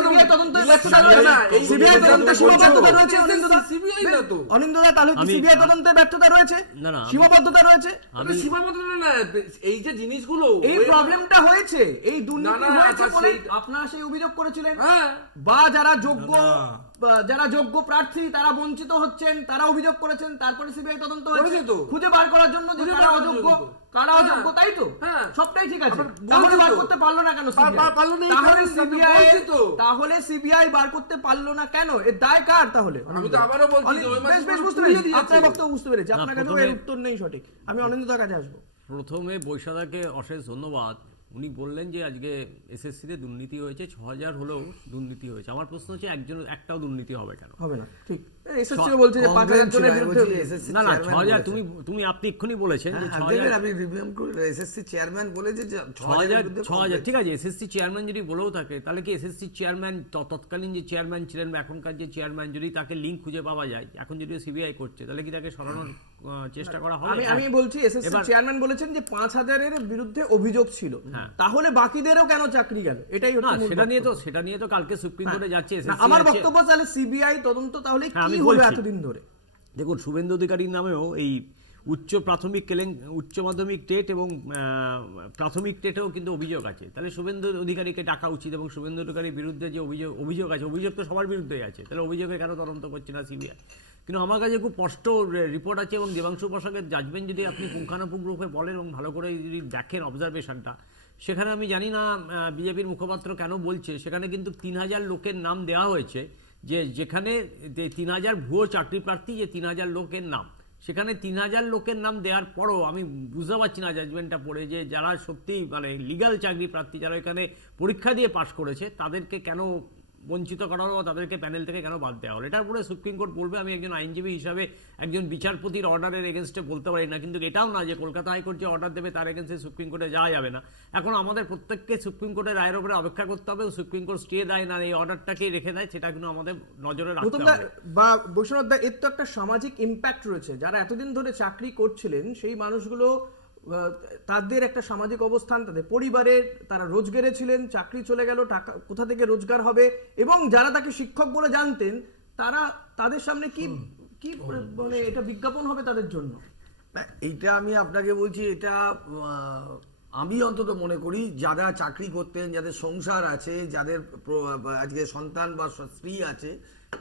সিবিআই তদন্তে সীমাবদ্ধতা রয়েছে। অনিন্দদা, তাহলে কি সিবিআই তদন্তে ব্যর্থতা রয়েছে? না সীমাবদ্ধতা রয়েছে? সীমাবদ্ধতা না এই যে জিনিসগুলো এই প্রবলেমটা হয়েছে, এই দুর্নীতি না, না, হয়েছে আচ্ছা, বলে সেই- আপনারা সেই অভিযোগ করেছিলেন, হ্যাঁ বা যারা যোগ্য প্রার্থী তারা বঞ্চিত হচ্ছেন তারা অভিযোগ করেছেন, তারপরে সিবিআই তদন্ত হয়েছে করেছে তো। খুঁজে বার করার জন্য যে খুঁজে কারা বার করার অযোগ্য জন্য তো। কারা হ্যাঁ। অযোগ্য, তাই তো? হ্যাঁ। সবটাই ঠিক আছে, আবার তাহলে বলছি বার তো। করতে পারলো না কেন পারলো না, এই তাহলে কারণে তো সিবিআই বলছি তো। তাহলে সিবিআই বার করতে পারলো না কেন? এর দায় কার তাহলে? আমি তো আবারও বলছি যে ওই মাসে বেশ বেশ বুঝতে তুলে পেরেছি, দিয়েছে। আপনার বক্তব্য বুঝতে পেরেছি, না, আপনার কাছে প্রথমে- এর উত্তর নেই সঠিক। আমি অনিন্দিতার কাছে আসবো। প্রথমে বৈশাখাকে অশেষ ধন্যবাদ। উনি বললেন যে আজকে এসএসসিতে দুর্নীতি হয়েছে, 6000 হলেও দুর্নীতি হয়েছে। আমার প্রশ্ন হচ্ছে একটাও দুর্নীতি হবে কেন? হবে না, ঠিক। এসএসসি বলছে যে 5000 জনের বিরুদ্ধে না না 6000 তুমি আপনি এক্ষুনি বলেছেন যে 6000 আমি রিভিউ করে এসএসসি চেয়ারম্যান বলেছে যে 6000 ঠিক আছে। এসএসসি চেয়ারম্যান যদি বলেও থাকে তাহলে কি এসএসসি চেয়ারম্যান তৎকালীন যে চেয়ারম্যান ছিলেন বা এখনকার যে চেয়ারম্যান, যদি তাকে লিঙ্ক খুঁজে পাওয়া যায়, এখন যদিও সিবিআই করছে, তাহলে কি তাকে সরানোর চেষ্টা করা হবে? আমি বলছি এসএসসি চেয়ারম্যান বলেছেন যে 5000 এর বিরুদ্ধে অভিযোগ ছিল, তাহলে বাকিদেরও কেন চাকরি গেল? এটাই না, হচ্ছে মূল সেটা নিয়ে তো কালকে সুপ্রিম কোর্টে যাচ্ছে না, এসএসসি। আমার বক্তব্য তাহলে সিবিআই তদন্ত তাহলে হ্যাঁ, কি আমি হবে বলছি। এতদিন ধরে? দেখুন, শুভেন্দু অধিকারীর নামেও এই উচ্চ মাধ্যমিক টেট এবং প্রাথমিক টেটেও কিন্তু অভিযোগ আছে। তাহলে শুভেন্দু অধিকারীকে ডাকা উচিত, এবং শুভেন্দু অধিকারীর বিরুদ্ধে যে অভিযোগ আছে, অভিযোগ তো সবার বিরুদ্ধেই আছে, তাহলে অভিযোগে কেন তদন্ত করছে না সিবিআই? কিন্তু আমার কাছে খুব স্পষ্ট রিপোর্ট আছে, এবং দেবাংশু বসাকের জাজমেন্ট যদি আপনি পুঙ্খানুপুঙ্খ রূপে বলেন এবং ভালো করে যদি দেখেন অবজারভেশনটা, সেখানে আমি জানি না বিজেপির মুখপাত্র কেন বলছে, সেখানে কিন্তু 3000 লোকের নাম দেওয়া হয়েছে, যেখানে 3000 ভুয়ো চাকরি প্রার্থী, যে 3000 লোকের নাম, সেখানে 3000 লোকের নাম দেওয়ার পরও আমি বুঝতে পারছি না জাজমেন্টটা পড়ে যে যারা সত্যি মানে লিগ্যাল চাকরি প্রার্থী, যারা এখানে পরীক্ষা দিয়ে পাশ করেছে, তাদেরকে কেন বঞ্চিত করা হলো, তাদেরকে প্যানেল থেকে কেন বাদ দেওয়া হলো? এটার উপরে সুপ্রিম কোর্ট বলবে। আমি একজন আইনজীবী হিসাবে একজন বিচারপতির অর্ডারের এগেনস্টে বলতে পারি না, কিন্তু এটাও না যে কলকাতা হাইকোর্ট যে অর্ডার দেবে তার এগেনস্টে সুপ্রিম কোর্টে যাওয়া যাবে না। এখন আমাদের প্রত্যেককে সুপ্রিম কোর্টের রায়ের উপরে অপেক্ষা করতে হবে, সুপ্রিম কোর্ট স্টে দেয় না এই অর্ডারটাকেই রেখে দেয়, সেটা কিন্তু আমাদের নজরে রাখতে গৌতম হবে। দা বা বৈষ্ণব দা, এর তো একটা সামাজিক ইম্প্যাক্ট রয়েছে। যারা এতদিন ধরে চাকরি করছিলেন সেই মানুষগুলো, তাদের একটা সামাজিক অবস্থান, তাদের পরিবারের, তারা রোজগারে ছিলেন, চাকরি চলে গেল, টাকা কোথা থেকে রোজগার হবে, এবং যারা তাকে শিক্ষক বলে জানতেন তাদের সামনে কি কি মানে এটা বিজ্ঞাপন হবে তাদের জন্য। না, এইটা আমি আপনাকে বলছি, এটা আমি অন্তত মনে করি যারা চাকরি করতেন, যাদের সংসার আছে, যাদের আজকে সন্তান বা স্ত্রী আছে,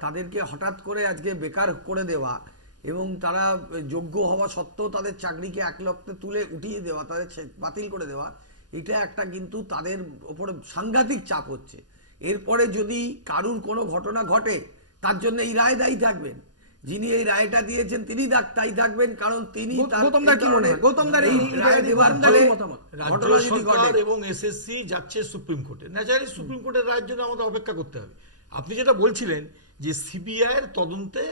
তাদেরকে হঠাৎ করে আজকে বেকার করে দেওয়া এবং তারা যোগ্য হওয়া সত্ত্বেও তাদের চাকরিকে এক লক্ষে তুলে উঠিয়ে দেওয়া, তাদের বাতিল করে দেওয়া, এটা একটা কিন্তু তাদের ওপরে সাংঘাতিক চাপ হচ্ছে। এরপরে যদি কারুর কোনো ঘটনা ঘটে, তার জন্য এই রায় দায়ী থাকবেন, যিনি এই রায়টা দিয়েছেন তিনি দায়ী থাকবেন, কারণ তিনি গৌতম দা কি মনে হয়? গৌতম দার এই রায় দেওয়ার গৌতম দার ফলে এই মতামত। রাজ্য ঘটনা যদি সরকার ঘটে, এবং এসএসসি যাচ্ছে সুপ্রিম কোর্টে, ন্যাচারালি সুপ্রিম কোর্টের রায়ের জন্য আমাদের অপেক্ষা করতে হবে। আপনি যেটা বলছিলেন যে সিবিআই এর তদন্তে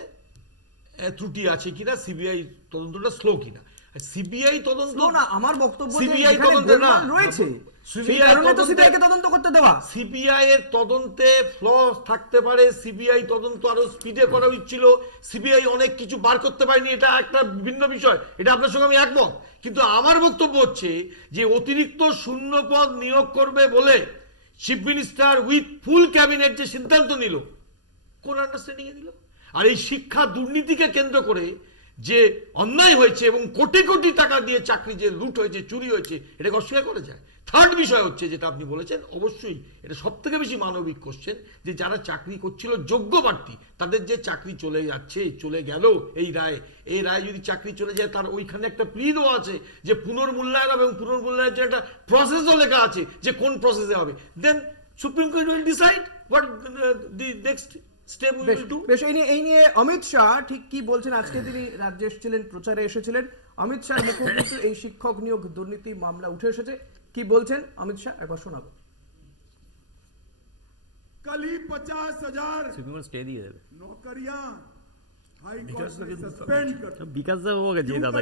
ত্রুটি আছে কিনা, সিবিআই তদন্তটা স্লো কিনা, সিবিআই তদন্ত স্লো না, আমার বক্তব্য যে সিবিআই এখানে তদন্তে না গোলমাল রয়েছে, সেই কারণে তো সিবিআই কে তদন্ত করতে দেওয়া। সিবিআই এর তদন্তে ফ্ল থাকতে পারে, সিবিআই তদন্ত আরো স্পিডে করা উচিত ছিল, সিবিআই অনেক কিছু বার করতে পারেনি, এটা একটা ভিন্ন বিষয়, এটা আপনার সঙ্গে আমি একমত। কিন্তু আমার বক্তব্য হচ্ছে যে অতিরিক্ত শূন্য পদ নিয়োগ করবে বলে chief minister with full cabinet যে সিদ্ধান্ত নিল, কোন আন্ডারস্ট্যান্ডিং এ নিল? আর এই শিক্ষা দুর্নীতিকে কেন্দ্র করে যে অন্যায় হয়েছে এবং কোটি কোটি টাকা দিয়ে চাকরি যে লুট হয়েছে, চুরি হয়েছে, এটাকে অস্বীকার করা যায়? থার্ড বিষয় হচ্ছে যেটা আপনি বলেছেন, অবশ্যই এটা সব থেকে বেশি মানবিক কোশ্চেন, যে যারা চাকরি করছিল যোগ্য প্রার্থী, তাদের যে চাকরি চলে যাচ্ছে, চলে গেল এই রায় যদি চাকরি চলে যায়, তার ওইখানে একটা প্লিনও আছে যে পুনর্মূল্যায়ন হবে, এবং পুনর্মূল্যায়নের একটা প্রসেসও লেখা আছে যে কোন প্রসেসে হবে। Then supreme court will decide what the next step we will do. বেশ, এই নিয়ে অমিত শাহ ঠিক কি বলছেন? আজকে তিনি রাজ্যে এসেছিলেন, প্রচারে এসেছিলেন। অমিত শাহ মুখে কিন্তু এই শিক্ষক নিয়োগ দুর্নীতি মামলা উঠে এসেছে। কি বলছেন অমিত শাহ, একবার শোনাবো। कल ही 50,000 সুপ্রিম কোর্ট স্টে দিয়ে দেবে। नौकरियां हाई कोर्ट ने सस्पेंड कर বিকাশ দেব হোক যে দাদা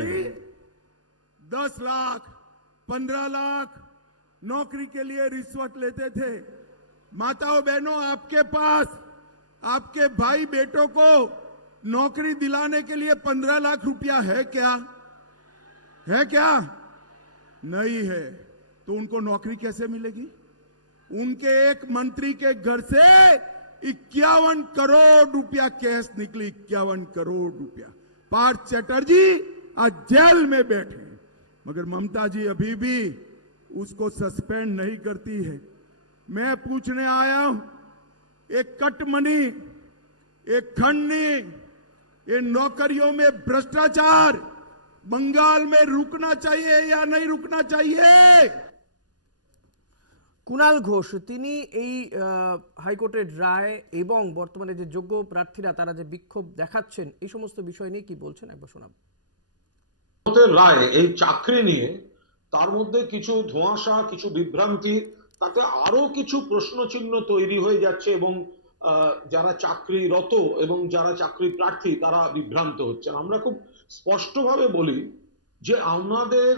10 लाख 15 लाख नौकरी के लिए रिश्वत लेते थे। माताओं बहनों, आपके पास आपके भाई बेटों को नौकरी दिलाने के लिए 15 लाख रुपया है क्या? नहीं है। तो उनको नौकरी कैसे मिलेगी? उनके एक मंत्री के घर से 51 करोड़ रुपया कैश निकली, 51 करोड़ रुपया। पार्थ चैटर्जी आज जेल में बैठे हैं। मगर ममता जी अभी भी उसको सस्पेंड नहीं करती है। मैं पूछने आया हूं, एक कटमनी, एक खंडनी, ये नौकरियों में भ्रष्टाचार बंगाल में रुकना चाहिए या नहीं रुकना चाहिए? কুণাল ঘোষ তিনি এই হাইকোর্টের রায় এবং বর্তমানে যে যোগ্য প্রার্থীরা তারা যে বিক্ষোভ দেখাচ্ছেন এই সমস্ত বিষয় নিয়ে কি বলছেন একবার শোনাব। রায় এই চাকরি নিয়ে তার মধ্যে কিছু ধোঁয়াশা, কিছু বিভ্রান্তি, তাতে আরো কিছু প্রশ্নচিহ্ন তৈরি হয়ে যাচ্ছে এবং যারা চাকরিরত এবং যারা চাকরি প্রার্থী তারা বিভ্রান্ত হচ্ছেন। আমরা খুব স্পষ্টভাবে বলি যে আমাদের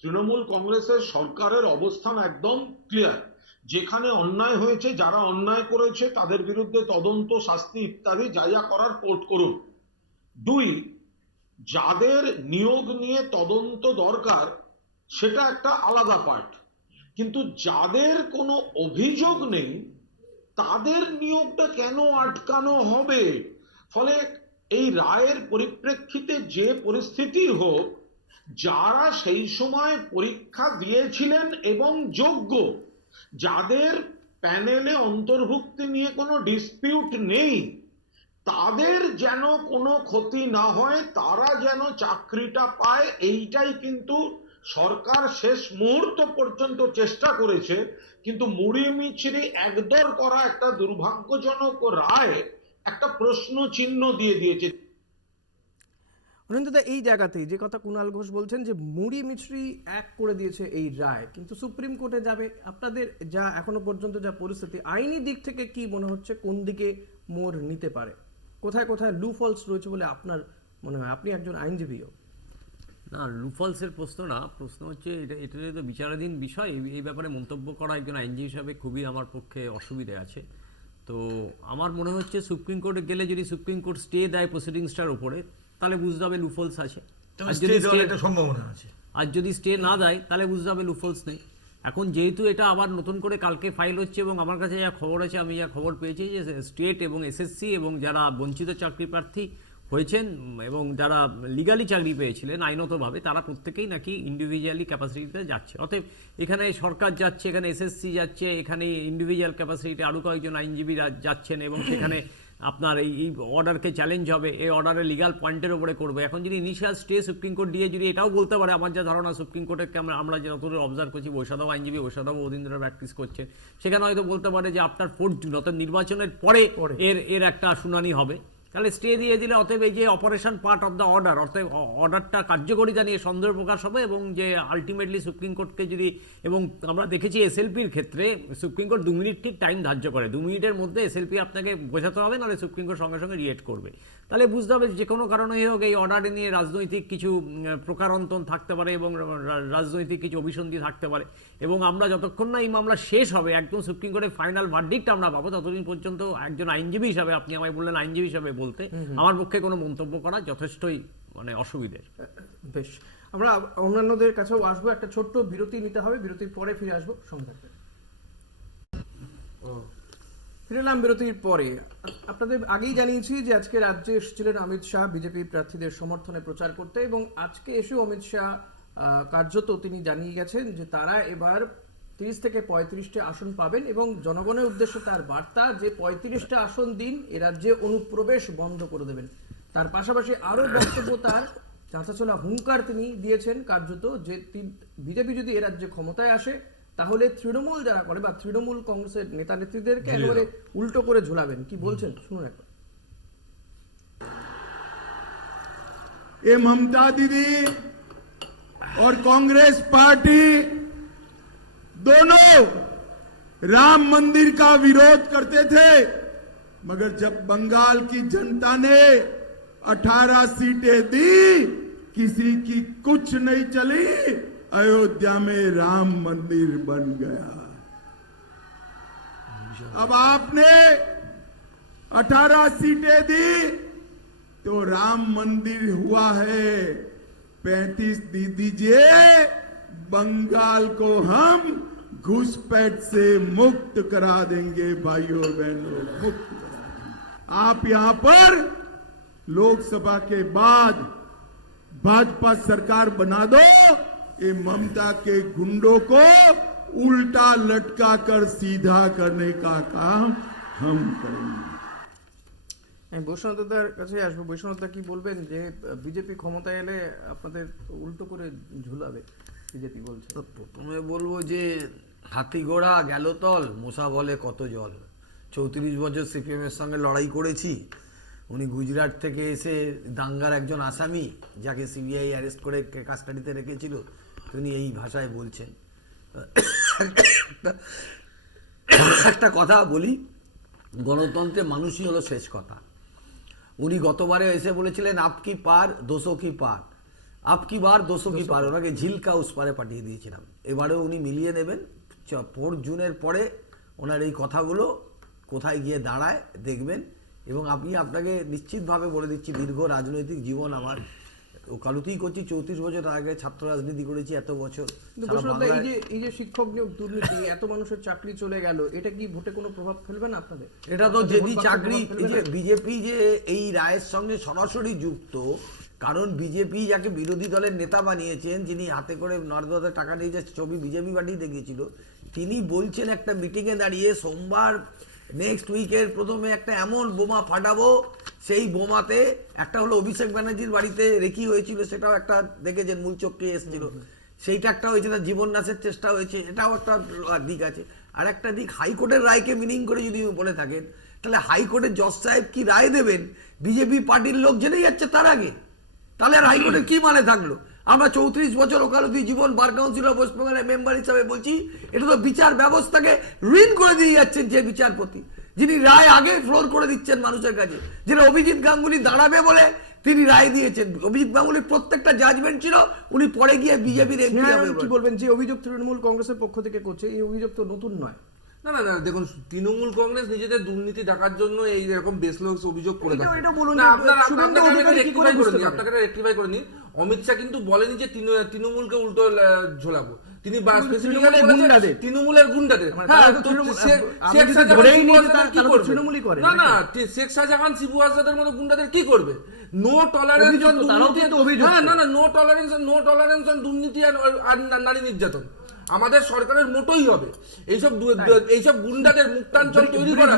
তৃণমূল কংগ্রেসের সরকারের অবস্থান একদম ক্লিয়ার। যেখানে অন্যায় হয়েছে, যারা অন্যায় করেছে তাদের বিরুদ্ধে তদন্ত, শাস্তি ইত্যাদি যা যা করার কোর্ট করুন। 2, যাদের নিয়োগ নিয়ে তদন্ত দরকার সেটা একটা আলাদা পার্ট, কিন্তু যাদের কোনো অভিযোগ নেই তাদের নিয়োগটা কেন আটকানো হবে? ফলে এই রায়ের পরিপ্রেক্ষিতে যে পরিস্থিতি হোক, যারা সেই সময় পরীক্ষা দিয়েছিলেন এবং যোগ্য, যাদের প্যানেলে অন্তর্ভুক্তি নিয়ে কোনো ডিসপিউট নেই, তাদের যেন কোনো ক্ষতি না হয়, তারা যেন চাকরিটা পায়, এইটাই কিন্তু সরকার শেষ মুহূর্ত পর্যন্ত চেষ্টা করেছে। কিন্তু মুড়ি মিছরি একদর করা একটা দুর্ভাগ্যজনক রায় একটা প্রশ্ন চিহ্ন দিয়ে দিয়েছে। অনিন্দ্যদা, এই জায়গাতেই যে কথা কুণাল ঘোষ বলছেন যে মুড়ি মিছরি এক করে দিয়েছে এই রায়, কিন্তু সুপ্রিম কোর্টে যাবে। আপনাদের যা এখনো পর্যন্ত যা পরিস্থিতি, আইনি দিক থেকে কি মনে হচ্ছে কোন দিকে মোড় নিতে পারে, কোথায় কোথায় লুফলস রয়েছে বলে আপনার মনে হয়? আপনি একজন আইনজীবীও। না, লুফলসের প্রশ্ন না, প্রশ্ন হচ্ছে এটা তো বিচারাধীন বিষয়। এই ব্যাপারে মন্তব্য করা একজন আইনজীবী হিসাবে খুবই আমার পক্ষে অসুবিধে আছে। তো আমার মনে হচ্ছে সুপ্রিম কোর্টে গেলে যদি সুপ্রিম কোর্ট স্টে দেয় প্রসিডিংসটার উপরে, তাহলে বুঝতে হবে লুফলস আছে। সম্ভাবনা আছে। আর যদি স্টে না দেয় তাহলে বুঝতে হবে লুফলস নেই। এখন যেহেতু এটা আবার নতুন করে কালকে ফাইল হচ্ছে এবং আমার কাছে যা খবর আছে, আমি যা খবর পেয়েছি যে স্টেট এবং এসএসসি এবং যারা বঞ্চিত চাকরি প্রার্থী হয়েছেন এবং যারা লিগালি চাকরি পেয়েছিলেন আইনতভাবে, তারা প্রত্যেকেই নাকি ইন্ডিভিজুয়ালি ক্যাপাসিটিতে যাচ্ছে। অতএব এখানে সরকার যাচ্ছে, এখানে এসএসসি যাচ্ছে, এখানে ইন্ডিভিজুয়াল ক্যাপাসিটিতে আরও কয়েকজন আইনজীবী যাচ্ছেন এবং সেখানে আপনার এই অর্ডারকে চ্যালেঞ্জ হবে, এই অর্ডারের লিগাল পয়েন্টের উপরে করবে। এখন যদি ইনিশিয়াল স্টে সুপ্রিম কোর্ট দিয়ে যদি এটাও বলতে পারে, আমার যা ধারণা সুপ্রিম কোর্টের আমরা যতদূর অবজার্ভ করছি, বৈশাখও আইনজীবী বৈশাখও বহুদিন ধরে প্র্যাকটিস করছে, সেখানে হয়তো বলতে পারে যে আফটার 4 জুন অর্থাৎ নির্বাচনের পরে এর একটা শুনানি হবে। তাহলে স্টে দিয়ে দিলে অতএব এই যে operation part of the order, অর্থাৎ অর্ডারটা কার্যকরিতা নিয়ে সন্দেহ প্রকাশ হবে এবং যে আলটিমেটলি সুপ্রিম কোর্টকে যদি, এবং আমরা দেখেছি এসএলপির ক্ষেত্রে সুপ্রিম কোর্ট 2 মিনিট ঠিক টাইম ধার্য করে, 2 মিনিটের মধ্যে এসএলপি আপনাকে বোঝাতে হবে, নাহলে সুপ্রিম কোর্ট সঙ্গে সঙ্গে রিয়েক্ট করবে। তাহলে বুঝতে হবে যে কোনো কারণেই হোক এই অর্ডারে নিয়ে রাজনৈতিক কিছু প্রকারান্তন থাকতে পারে এবং রাজনৈতিক কিছু অভিসন্ধি থাকতে পারে, এবং আমরা যতক্ষণ না এই মামলা শেষ হবে, একদম সুপ্রিম কোর্টের ফাইনাল ভার্ডিক্ট আমরা পাবো, ততদিন পর্যন্ত একজন আইনজীবী হিসাবে, আপনি আমায় বললেন আইনজীবী হিসাবে বলতে, আমার পক্ষে কোনো মন্তব্য করা যথেষ্টই অসুবিধের। বেশ, আমরা অন্যান্যদের কাছেও আসবো। একটা ছোট্ট বিরতি নিতে হবে, বিরতির পরে ফিরে আসবো, সঙ্গে থাকবেন। ফিরে এলাম বিরতির পরে। আপনাদের আগেই জানিয়েছি যে আজকে রাজ্যে এসেছিলেন অমিত শাহ বিজেপি প্রার্থীদের সমর্থনে প্রচার করতে, এবং আজকে এসেও অমিত শাহ কার্যত তিনি জানিয়ে গেছেন যে তারা এবার 30 থেকে 35টা আসন পাবেন, এবং জনগণের উদ্দেশ্যে তার বার্তা যে 35টা আসন দিন, এ রাজ্যে অনুপ্রবেশ বন্ধ করে দেবেন। তার পাশাপাশি আরও বক্তব্য, তার চাঁচাছোলা হুঙ্কার তিনি দিয়েছেন কার্যত যে বিজেপি যদি এ রাজ্যে ক্ষমতায় আসে তাহলে তৃণমূল যারা করে বা তৃণমূল কংগ্রেসের নেতা নেত্রীদেরকে একেবারে উল্টো করে ঝোলাবেন। কি বলছেন শুনুন একবার। ये ममता दीदी और कांग्रेस पार्टी दोनों राम मंदिर का विरोध करते थे, मगर जब बंगाल की जनता ने 18 सीटें दी, किसी की कुछ नहीं चली, अयोध्या में राम मंदिर बन गया। अब आपने 18 सीटें दी तो राम मंदिर हुआ है, 35 दे दीजिए, बंगाल को हम घुसपैठ से मुक्त करा देंगे भाइयों बहनों, मुक्त करा देंगे। आप यहां पर लोकसभा के बाद भाजपा सरकार बना दो, ये ममता के गुंडों को उल्टा लटका कर सीधा करने का काम हम करेंगे। আমি বৈষ্ণবদার কাছে আসবো। বৈষ্ণবদা কি বলবেন যে বিজেপি ক্ষমতায় এলে আপনাদের উল্টো করে ঝুলাবে বিজেপি বলছে? তো প্রথমে বলবো যে হাতি ঘোড়া গেল তল, মশা বলে কত জল। 34 বছর সিপিএম এর সঙ্গে লড়াই করেছি। উনি গুজরাট থেকে এসে দাঙ্গার একজন আসামি, যাকে সিবিআই অ্যারেস্ট করে কাস্টাডিতে রেখেছিল, তিনি এই ভাষায় বলছেন। একটা কথা বলি, গণতন্ত্রে মানুষই হলো শেষ কথা। উনি গতবারে এসে বলেছিলেন আপকি পার দোষো কি পার, আপকি বার দোষো কি পার, ওনাকে ঝিলকা উস পারে পাঠিয়ে দিয়েছিলাম। এবারেও উনি মিলিয়ে নেবেন। 4 জুনের পরে ওনার এই কথাগুলো কোথায় গিয়ে দাঁড়ায় দেখবেন। এবং আপনাকে নিশ্চিতভাবে বলে দিচ্ছি, দীর্ঘ রাজনৈতিক জীবন আমার, ওকালতিই করছি, 34 বছর আগে ছাত্র রাজনীতি করেছি এত বছর। কিন্তু বৈষ্ণবদা, এই যে শিক্ষক নিয়োগ দুর্নীতি, এত মানুষের চাকরি চলে গেল, এটা কি ভোটে কোনো প্রভাব ফেলবে না আপনাদের? এটা তো যদি চাকরি, এই যে বিজেপি যে এই রায়ের সঙ্গে সরাসরি যুক্ত, কারণ বিজেপি যাকে বিরোধী দলের নেতা বানিয়েছেন, যিনি হাতে করে নর্দতে টাকা নিয়ে যে ছবি বিজেপি পাঠিয়ে দেখিয়েছিল, তিনি বলছেন একটা মিটিংয়ে দাঁড়িয়ে সোমবার নেক্সট উইকের প্রথমে একটা এমন বোমা ফাটাবো, সেই বোমাতে একটা হলো অভিষেক ব্যানার্জির বাড়িতে রেখি হয়েছিল, সেটাও একটা দেখেছেন, মূল চক্রে এসেছিল, সেইটা একটা হয়েছে, না জীবন নাশের চেষ্টা হয়েছে, এটাও একটা দিক আছে। আর একটা দিক, হাইকোর্টের রায়কে মিনিং করে যদি বলে থাকেন, তাহলে হাইকোর্টের জজ সাহেব কি রায় দেবেন বিজেপি পার্টির লোক জেনে যাচ্ছে তার আগে, তাহলে আর হাইকোর্টের কি মানে থাকলো? আমরা 34 বছর ওকালতি জীবন বার কাউন্সিল অফ ওয়েস্ট বেঙ্গলের মেম্বার হিসাবে বলছি, এটা তো বিচার ব্যবস্থাকে ঋণ করে দিয়ে যাচ্ছেন যে বিচারপতি, যিনি রায় আগে ফ্লোর করে দিচ্ছেন মানুষের কাছে, যেটা অভিজিৎ গাঙ্গুলি দাঁড়াবে বলে তিনি রায় দিয়েছেন। অভিজিৎ গাঙ্গুলির প্রত্যেকটা জাজমেন্ট ছিল, উনি পরে গিয়ে বিজেপির এমপি হবে। কি বলবেন যে অভিযোগ তৃণমূল কংগ্রেসের পক্ষ থেকে করছে, এই অভিযোগ তো নতুন নয়। না না না, দেখুন, তৃণমূল কংগ্রেস নিজেদের দুর্নীতি ঢাকার জন্য এই এরকম বেসলোস অভিযোগ করে থাকে। আপনাকে রেকটিফাই করে নিন। অমিত শাহ কিন্তু বলেনি যে তৃণমূলকে উল্টো ঝোলাবো, তিনি তৃণমূলের গুন্ডাদের। না না, শেখ শাহজাহান শিবু আজাদের মতো গুন্ডাদের কি করবে? নো টলারেন্স, না না, নো টলারেন্স অন দুর্নীতি আর নারী নির্যাতন আমাদের সরকারের মোটোই হবে। এইসব গুন্ডাদের মুক্তাঞ্চল তৈরি করা,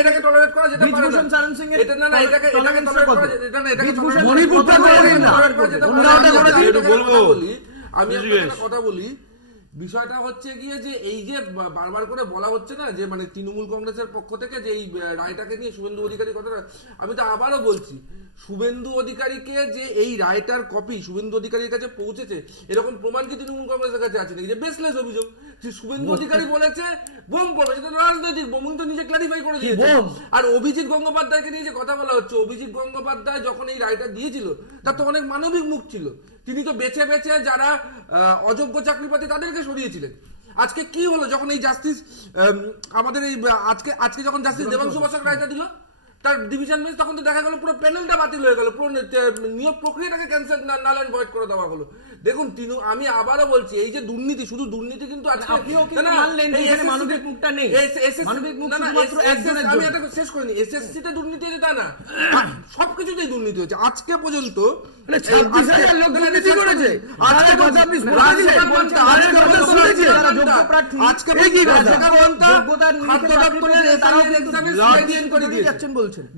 এটাকে টলারেট করা যেতে পারে না। এটা না না, এটাকে টলারেট করা, এটা না, এটাকে আমি একটা কথা বলি। বিষয়টা হচ্ছে গিয়ে যে এই যে বারবার করে বলা হচ্ছে না যে মানে তৃণমূল কংগ্রেসের পক্ষ থেকে যে এই রায়টাকে নিয়ে শুভেন্দু অধিকারী কথাটা, আমি তো আবারও বলছি, শুভেন্দু অধিকারীকে যে এই রায়টার কপি শুভেন্দু অধিকারীর কাছে পৌঁছেছে, এরকম প্রমাণ কি তৃণমূল কংগ্রেসের কাছে আছে নাকি? যে বেসলেস অভিযোগ যে শুভেন্দু অধিকারী বলেছে বোম পড়বে, সেটা রাজনৈতিক বোম, তো নিজে ক্লারিফাই করে দিয়েছে। আর অভিজিৎ গঙ্গোপাধ্যায়কে নিয়ে যে কথা বলা হচ্ছে, অভিজিৎ গঙ্গোপাধ্যায় যখন এই রায়টা দিয়েছিল তার তো অনেক মানবিক মুখ ছিল, তিনি তো বেছে বেছে যারা অযোগ্য চাকরিপ্রার্থী তাদেরকে সরিয়েছিলেন। আজকে কি হলো যখন এই জাস্টিস আমাদের এই আজকে যখন জাস্টিস দেবাংশু বসাক রায়টা দিল তার ডিভিশন বেঞ্চ, তখন তো দেখা গেল পুরো প্যানেলটা বাতিল হয়ে গেল, পুরো নিয়োগ প্রক্রিয়াটাকে ক্যান্সেল নাল এন্ড ভয়েড করে দেওয়া হলো। দেখুন, আমি আবারও বলছি, এই যে দুর্নীতি, শুধু দুর্নীতি কিন্তু আজকে মানবিক মুখটা নেই, আমি এটা শেষ করিনি, এসএসসি তে দুর্নীতি হয়েছে তা না, সবকিছুতেই দুর্নীতি হয়েছে আজকে পর্যন্ত। 26,000 লোক দুর্নীতি করেছে, আজকে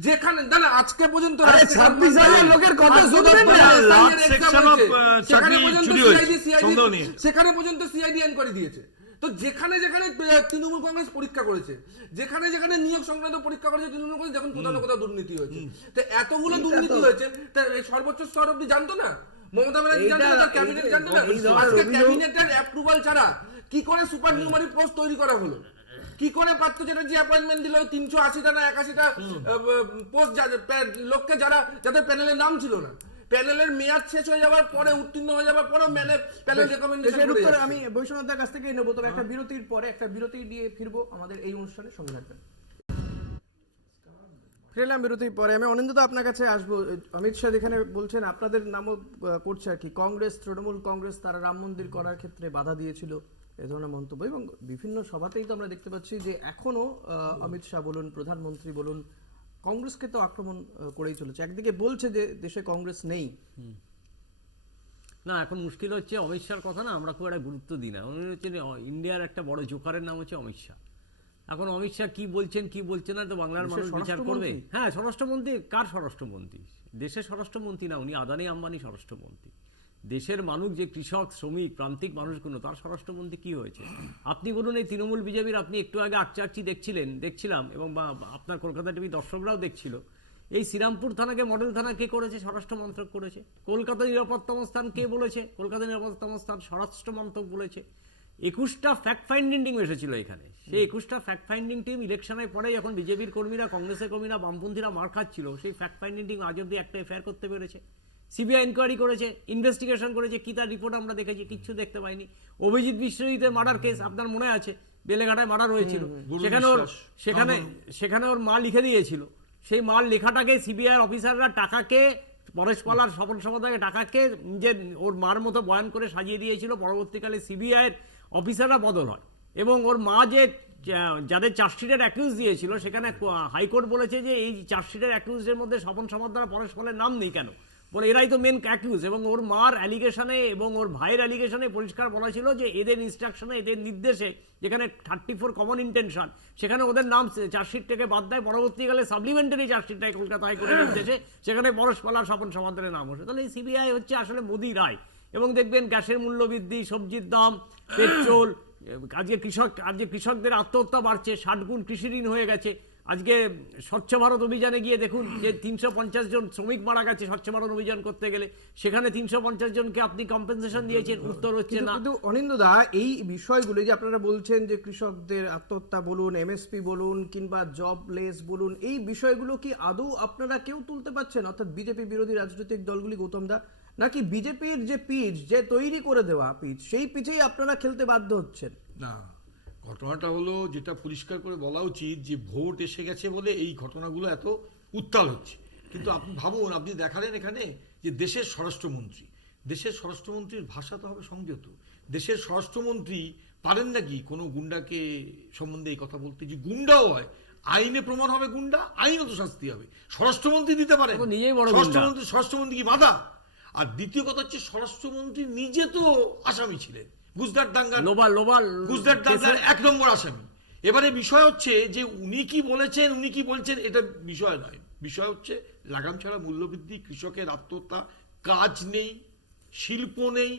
যেখানে না আজকে পর্যন্ত 26,000 লোকের কথা সেখানে পর্যন্ত সিআইডি এনকোয়ারি দিয়েছে। তো যেখানে যেখানে তৃণমূল কংগ্রেস পরীক্ষা করেছে, যেখানে যেখানে নিয়োগ সংক্রান্ত পরীক্ষা করেছে তৃণমূল কংগ্রেস, দেখুন কোথাও না কোথাও দুর্নীতি হয়েছে। তো এতগুলো দুর্নীতি হয়েছে, সর্বোচ্চ স্তর অব্দি জানতো না, মমতা ব্যানার্জি জানতো না, তার ক্যাবিনেট জানতো না। আজকে ক্যাবিনেটের অ্যাপ্রুভাল ছাড়া কি করে সুপার নিউমারি পোস্ট তৈরি করা হলো? কি করে পার্থ চ্যাটার্জি অ্যাপয়েন্টমেন্ট দিল 380টা না 81টা পোস্ট লোককে যাদের প্যানেলের নাম ছিল না? প্যানেলের মেয়াদ শেষ হয়ে যাওয়ার পরে, উত্তীর্ণ হয়ে যাওয়ার পরেও প্যানেল রেকমেন্ডেশন করে। আমি বৈষ্ণবদার কাছ থেকে নেব, তবে একটা বিরতির পরে, একটা বিরতি দিয়ে ফিরবো আমাদের এই অনুষ্ঠানের সঙ্গে থাকবেন। ফিরলাম বিরতির পরে। আমি অনিন্দদা আপনার কাছে আসবো। অমিত শাহ যেখানে বলছেন আপনাদের নামও করছে আর কি, কংগ্রেস, তৃণমূল কংগ্রেস, তারা রাম মন্দির করার ক্ষেত্রে বাধা দিয়েছিল, এ ধরনের মন্তব্য, এবং বিভিন্ন সভাতেই তো আমরা দেখতে পাচ্ছি যে এখনো অমিত শাহ বলুন, প্রধানমন্ত্রী বলুন, কংগ্রেসকে তো আক্রমণ করেই চলেছে। একদিকে বলছে যে দেশে কংগ্রেস নেই, না, এখন মুশকিল হচ্ছে অমিত শাহর কথা না আমরা খুব একটা গুরুত্ব দিই না। উনি হচ্ছে ইন্ডিয়ার একটা বড় জোকারের নাম হচ্ছে অমিত শাহ। এখন অমিত শাহ কি বলছেন কি বলছেন না তো বাংলার মানুষ বিচার করবে। হ্যাঁ, স্বরাষ্ট্রমন্ত্রী কার স্বরাষ্ট্রমন্ত্রী? দেশের স্বরাষ্ট্রমন্ত্রী না, উনি আদানি আম্বানি স্বরাষ্ট্রমন্ত্রী। দেশের মানুষ যে কৃষক শ্রমিক প্রান্তিক মানুষগুলো তার স্বরাষ্ট্রমন্ত্রী কি হয়েছে? আপনি বলুন এই তৃণমূল বিজেপির আপনি একটু আগে আকচি দেখছিলাম এবং আপনার কলকাতা টিভি দর্শকরাও দেখছিল, এই শ্রীরামপুর থানাকে মডেল থানা কে করেছে? স্বরাষ্ট্র মন্ত্রক করেছে। কলকাতা নিরাপত্তা স্থান কে বলেছে? কলকাতা নিরাপত্তা স্থান স্বরাষ্ট্র মন্ত্রক বলেছে। 21টা ফ্যাক্ট ফাইন্ডিং টিম এসেছিল এখানে। সেই 21টা ফ্যাক্ট ফাইন্ডিং টিম ইলেকশনের পরে যখন বিজেপির কর্মীরা কংগ্রেসের কর্মীরা বামপন্থীরা মার খাচ্ছিল, সেই ফ্যাক্ট ফাইন্ডিং টিম আজ অব্দি একটা এফআইআর করতে পেরেছে। সিবিআই ইনকোয়ারি করেছে, ইনভেস্টিগেশন করেছে, কি তার রিপোর্ট আমরা দেখেছি? কিচ্ছু দেখতে পাইনি। অভিজিৎ বিশ্বজিতের মার্ডার কেস আপনার মনে আছে, বেলেঘাটায় মার্ডার হয়েছিল, সেখানে ওর মা লিখে দিয়েছিল। সেই মাল লেখাটাকে সিবিআই অফিসাররা টাকাকে পরেশ পালার স্বপন সমাদাকে টাকাকে নিজের ওর মার মতো বয়ান করে সাজিয়ে দিয়েছিল। পরবর্তীকালে সিবিআইয়ের অফিসাররা বদল হয় এবং ওর মা যে যাদের চার্জশিটের অ্যাকিউজ দিয়েছিল সেখানে হাইকোর্ট বলেছে যে এই চার্জশিটের অ্যাকিউজের মধ্যে স্বপন সমাদার পরেশ পালের নাম নেই কেন, বলে এরাই তো মেন অ্যাকিউজ। এবং ওর মার অ্যালিগেশনে এবং ওর ভাইয়ের অ্যালিগেশনে পরিষ্কার বলা ছিল যে এদের ইনস্ট্রাকশনে এদের নির্দেশে যেখানে 34 কমন ইন্টেনশন সেখানে ওদের নাম চার্জশিট থেকে বাদ দেয়। পরবর্তীকালে সাপ্লিমেন্টারি চার্জশিটটাই কলকাতা হাইকোর্টের নির্দেশে সেখানে পরেশ পালার স্বপন সমাদারের নাম আসে। তাহলে এই সিবিআই হচ্ছে আসলে মোদি রায়। এবং দেখবেন গ্যাসের মূল্য বৃদ্ধি, সবজির দাম, পেট্রোল, আজকে কৃষকদের আত্মহত্যা বাড়ছে, 60 গুণ কৃষি ঋণ হয়ে গেছে। আজকে স্বচ্ছ ভারত অভিযানে গিয়ে দেখুন যে 350 জন শ্রমিক মারা গেছে স্বচ্ছ ভারত অভিযান করতে গেলে, সেখানে 350 জনকে আপনি কম্পেনসেশন দিয়েছেন, উত্তর হচ্ছে না। কিন্তু অনিন্দদা এই বিষয়গুলো যে আপনারা বলছেন যে কৃষকদের আত্মহত্যা বলুন, এমএসপি বলুন কিংবা জবলেস বলুন, এই বিষয়গুলো কি আদৌ আপনারা কেউ তুলতে পারছেন, অর্থাৎ বিজেপি বিরোধী রাজনৈতিক দলগুলি, গৌতম দা, নাকি বিজেপির যে পিচ, যে তৈরি করে দেওয়া পিচ, সেই পিচেই আপনারা খেলতে বাধ্য হচ্ছেন? না, ঘটনাটা হলো যেটা পরিষ্কার করে বলা উচিত যে ভোট এসে গেছে বলে এই ঘটনাগুলো এত উত্তাল হচ্ছে। কিন্তু আপনি ভাবুন, আপনি দেখালেন এখানে যে দেশের স্বরাষ্ট্রমন্ত্রীর ভাষা তো হবে সংযত। দেশের স্বরাষ্ট্রমন্ত্রী পারেন নাকি কোনো গুন্ডাকে সম্বন্ধে এই কথা বলতে, যে গুন্ডাও হয় আইনে প্রমাণ হবে গুন্ডা, আইনত শাস্তি হবে, স্বরাষ্ট্রমন্ত্রী দিতে পারেন? স্বরাষ্ট্রমন্ত্রী কি বাধা? আর দ্বিতীয় কথা হচ্ছে স্বরাষ্ট্রমন্ত্রী নিজে তো আসামি ছিলেন, গুজরাট দাঙ্গার 1 নম্বর আসামি। এবারে বিষয় হচ্ছে যে উনি কি বলছেন এটা বিষয় নয়। বিষয় হচ্ছে লাগাম ছাড়া মূল্যবৃদ্ধি, কৃষকের আত্মহত্যা, কাজ নেই, শিল্প নেই,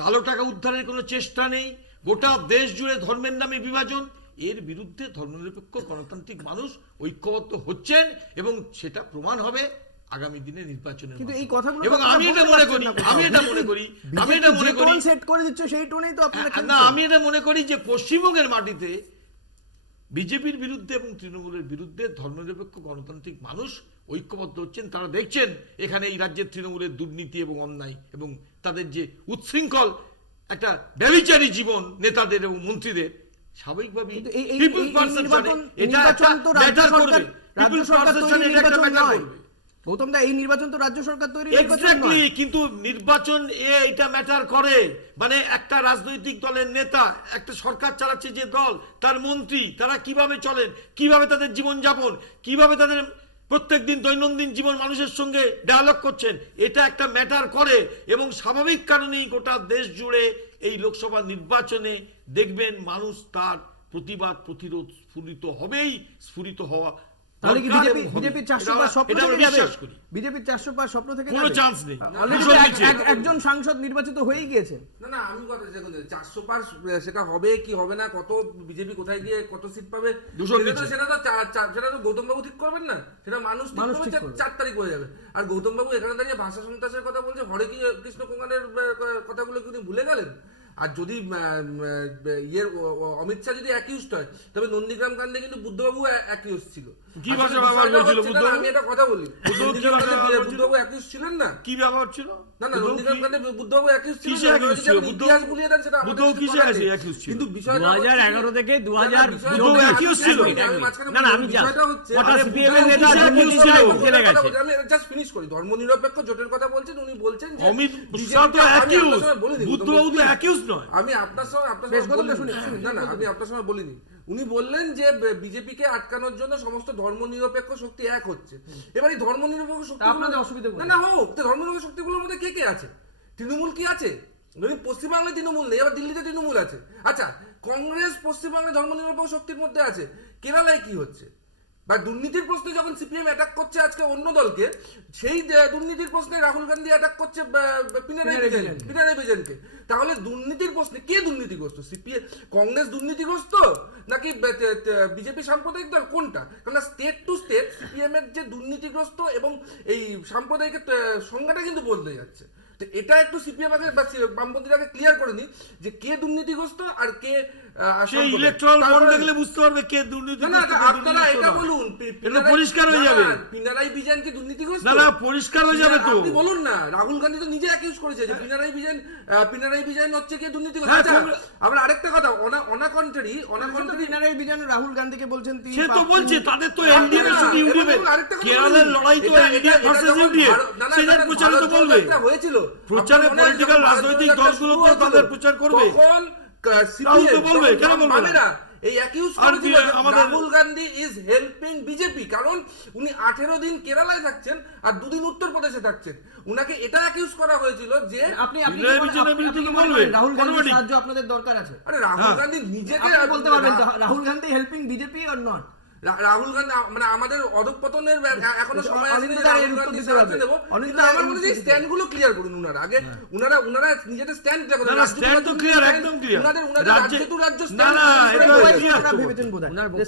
কালো টাকা উদ্ধারের কোনো চেষ্টা নেই, গোটা দেশ জুড়ে ধর্মের নামে বিভাজন। এর বিরুদ্ধে ধর্মনিরপেক্ষ গণতান্ত্রিক মানুষ ঐক্যবদ্ধ হচ্ছেন এবং সেটা প্রমাণ হবে আগামী দিনে নির্বাচনের। কিন্তু এই কথাগুলো এবং আমি এটা মনে করি সেট করে দিচ্ছে সেই টোনেই তো আপনারা না, আমি এটা মনে করি যে পশ্চিমবঙ্গের মাটিতে বিজেপির বিরুদ্ধে এবং তৃণমূলের বিরুদ্ধে ধর্মনিরপেক্ষ গণতান্ত্রিক মানুষ ঐক্যবদ্ধ হচ্ছেন। তারা দেখছেন এখানে এই রাজ্যের তৃণমূলের দুর্নীতি এবং অন্যায় এবং তাদের যে উচ্ছৃঙ্খল একটা ব্যভিচারী জীবন নেতাদের এবং মন্ত্রীদের, স্বাভাবিকভাবেই গৌতম দা এই নির্বাচন তো রাজ্য সরকার তৈরি, কিন্তু নির্বাচন এটা ম্যাটার করে। মানে একটা রাজনৈতিক দলের নেতা, একটা সরকার চালাচ্ছে যে দল, তার মন্ত্রী, তারা কিভাবে চলেন, কিভাবে তাদের জীবনযাপন, কিভাবে তাদের প্রত্যেকদিন দৈনন্দিন জীবন মানুষের সঙ্গে ডায়ালগ করছেন, এটা একটা ম্যাটার করে। এবং স্বাভাবিক কারণেই গোটা দেশ জুড়ে এই লোকসভা নির্বাচনে দেখবেন মানুষ তার প্রতিবাদ প্রতিরোধ স্ফুরিত হওয়া। তাহলে কি বিজেপির 400 পার স্বপ্ন থেকে যাবে? বিজেপির 400 পার স্বপ্ন থেকে কোনো চান্স নেই। একজন সাংসদ নির্বাচিত হয়েই গিয়েছে। না, আমি কথা দেখুন 400 পার সেটা হবে কি হবে না, কত বিজেপি কোথায় গিয়ে কত সিট পাবে সেটা তো গৌতম বাবু ঠিক করবেন না, সেটা মানুষ ঠিক করবে। 4 তারিখ হয়ে যাবে। আর গৌতম বাবু এখানে দাঁড়িয়ে ভাষা সন্ত্রাসের কথা বলছে, হরে কৃষ্ণ কোঙ্গানের কথাগুলো কি উনি ভুলে গেলেন? আর যদি অমিত শাহ যদি অ্যাকিউজড হয়, তবে নন্দীগ্রাম কাণ্ডে কিন্তু বুদ্ধবাবু অ্যাকিউজ ছিল। কি ভাষা ব্যবহার করছিল বুদ্ধবাবু? আমি এটা কথা বলি, বুদ্ধবাবু অ্যাকিউজ ছিলেন না? কি ব্যবহার ছিল? না, নন্দীগ্রাম কাণ্ডে বুদ্ধবাবু অ্যাকিউজ ছিলেন। ইতিহাস ভুলিয়ে দেন সেটা বুদ্ধবাবু কিসে অ্যাকিউজ ছিল? কিন্তু বিষয়টা 2011 থেকে 2000 বুদ্ধবাবু অ্যাকিউজ ছিল। বিষয়টা হচ্ছে আমি জাস্ট ফিনিশ করি। ধর্মনিরপেক্ষ জোটের কথা বলছেন, উনি বলছেন যে অমিত শাহ তো অ্যাকিউজ, বুদ্ধবাবু তো অ্যাকিউজ নয়। আমি আপনার সঙ্গে আমি আপনার সঙ্গে বলিনি। উনি বললেন যে বিজেপিকে আটকানোর জন্য সমস্ত ধর্মনিরপেক্ষ শক্তি এক হচ্ছে। এবার এই ধর্মনিরপেক্ষ শক্তি ধর্মনিরপেক্ষ শক্তিগুলোর মধ্যে কে কে আছে? তৃণমূল কি আছে? যদি পশ্চিমবাংলায় তৃণমূল নেই, আবার দিল্লিতে তৃণমূল আছে। আচ্ছা, কংগ্রেস পশ্চিমবাংলায় ধর্মনিরপেক্ষ শক্তির মধ্যে আছে, কেরালায় কি হচ্ছে? বা দুর্নীতির প্রশ্নে যখন সিপিএম অ্যাটাক করছে আজকে অন্য দলকে, সেই দুর্নীতির প্রশ্নে রাহুল গান্ধী অ্যাটাক করছে পিনারাই বিজয়নকে। তাহলে দুর্নীতির প্রশ্নে কে দুর্নীতিগ্রস্ত? সিপিএম, কংগ্রেস দুর্নীতিগ্রস্ত নাকি বিজেপি সাম্প্রদায়িক দল, কোনটা? কারণ স্টেট টু স্টেট সিপিএম এর যে দুর্নীতিগ্রস্ত এবং এই সাম্প্রদায়িকের সংজ্ঞাটা কিন্তু বদলে যাচ্ছে। তো এটা একটু সিপিএম আগে বা বামপন্থীরা আগে ক্লিয়ার করে নি যে কে দুর্নীতিগ্রস্ত আর কে সেই ইলেকট্রাল বন্ড দেখলে বুঝতে পারবে কে দুর্নীতিগ্রস্ত। আপনারা এটা বলুন, এটা পরিষ্কার হয়ে যাবে। পিনারাই বিজয়ন কি দুর্নীতিগ্রস্ত? না, পরিষ্কার হয়ে যাবে তো। আপনি বলুন না, রাহুল গান্ধী তো নিজে অ্যাকিউজ করেছে যে পিনারাই বিজয়ন হচ্ছে কি দুর্নীতিগ্রস্ত। আচ্ছা, আমরা আরেকটা কথা, অনা কন্ট্রারি পিনারাই বিজয়ন রাহুল গান্ধীকে বলছেন তিনি সে তো বলছে তাদের তো এনডিএ এর সাথে ইউডিএফ কেরালার লড়াই তো এনডিএ ভার্সেস ইউডিএফ, সেটার প্রচার তো বলবে। হয়েছিল প্রচারে পলিটিক্যাল রাজনৈতিক দলগুলো তো তাদের প্রচার করবে। তখন রাহুল তো বলবে, কেন বলবে না? এই অ্যাকিউজ করেছিল Rahul Gandhi is helping BJP, কারণ উনি 18 দিন কেরালায় থাকছেন আর 2 দিন উত্তরপ্রদেশে থাকছেন। উনাকে এটা অ্যাকিউজ করা হয়েছিল যে আপনি রাহুল গান্ধীর সাহায্য আপনাদের দরকার আছে। আরে রাহুল গান্ধী নিজেকে বলতে পারবেন Rahul Gandhi helping BJP or not? Rahul Gandhi মানে আমাদের অধঃপতনের এখনো সময় আছে, আমার মনে হয় স্ট্যান্ড গুলো ক্লিয়ার করুন উনারা আগে। উনারা নিজেদের স্ট্যান্ড ক্লিয়ার করুন। স্ট্যান্ড তো ক্লিয়ার, একদম ক্লিয়ার। রাজ্য টু রাজ্য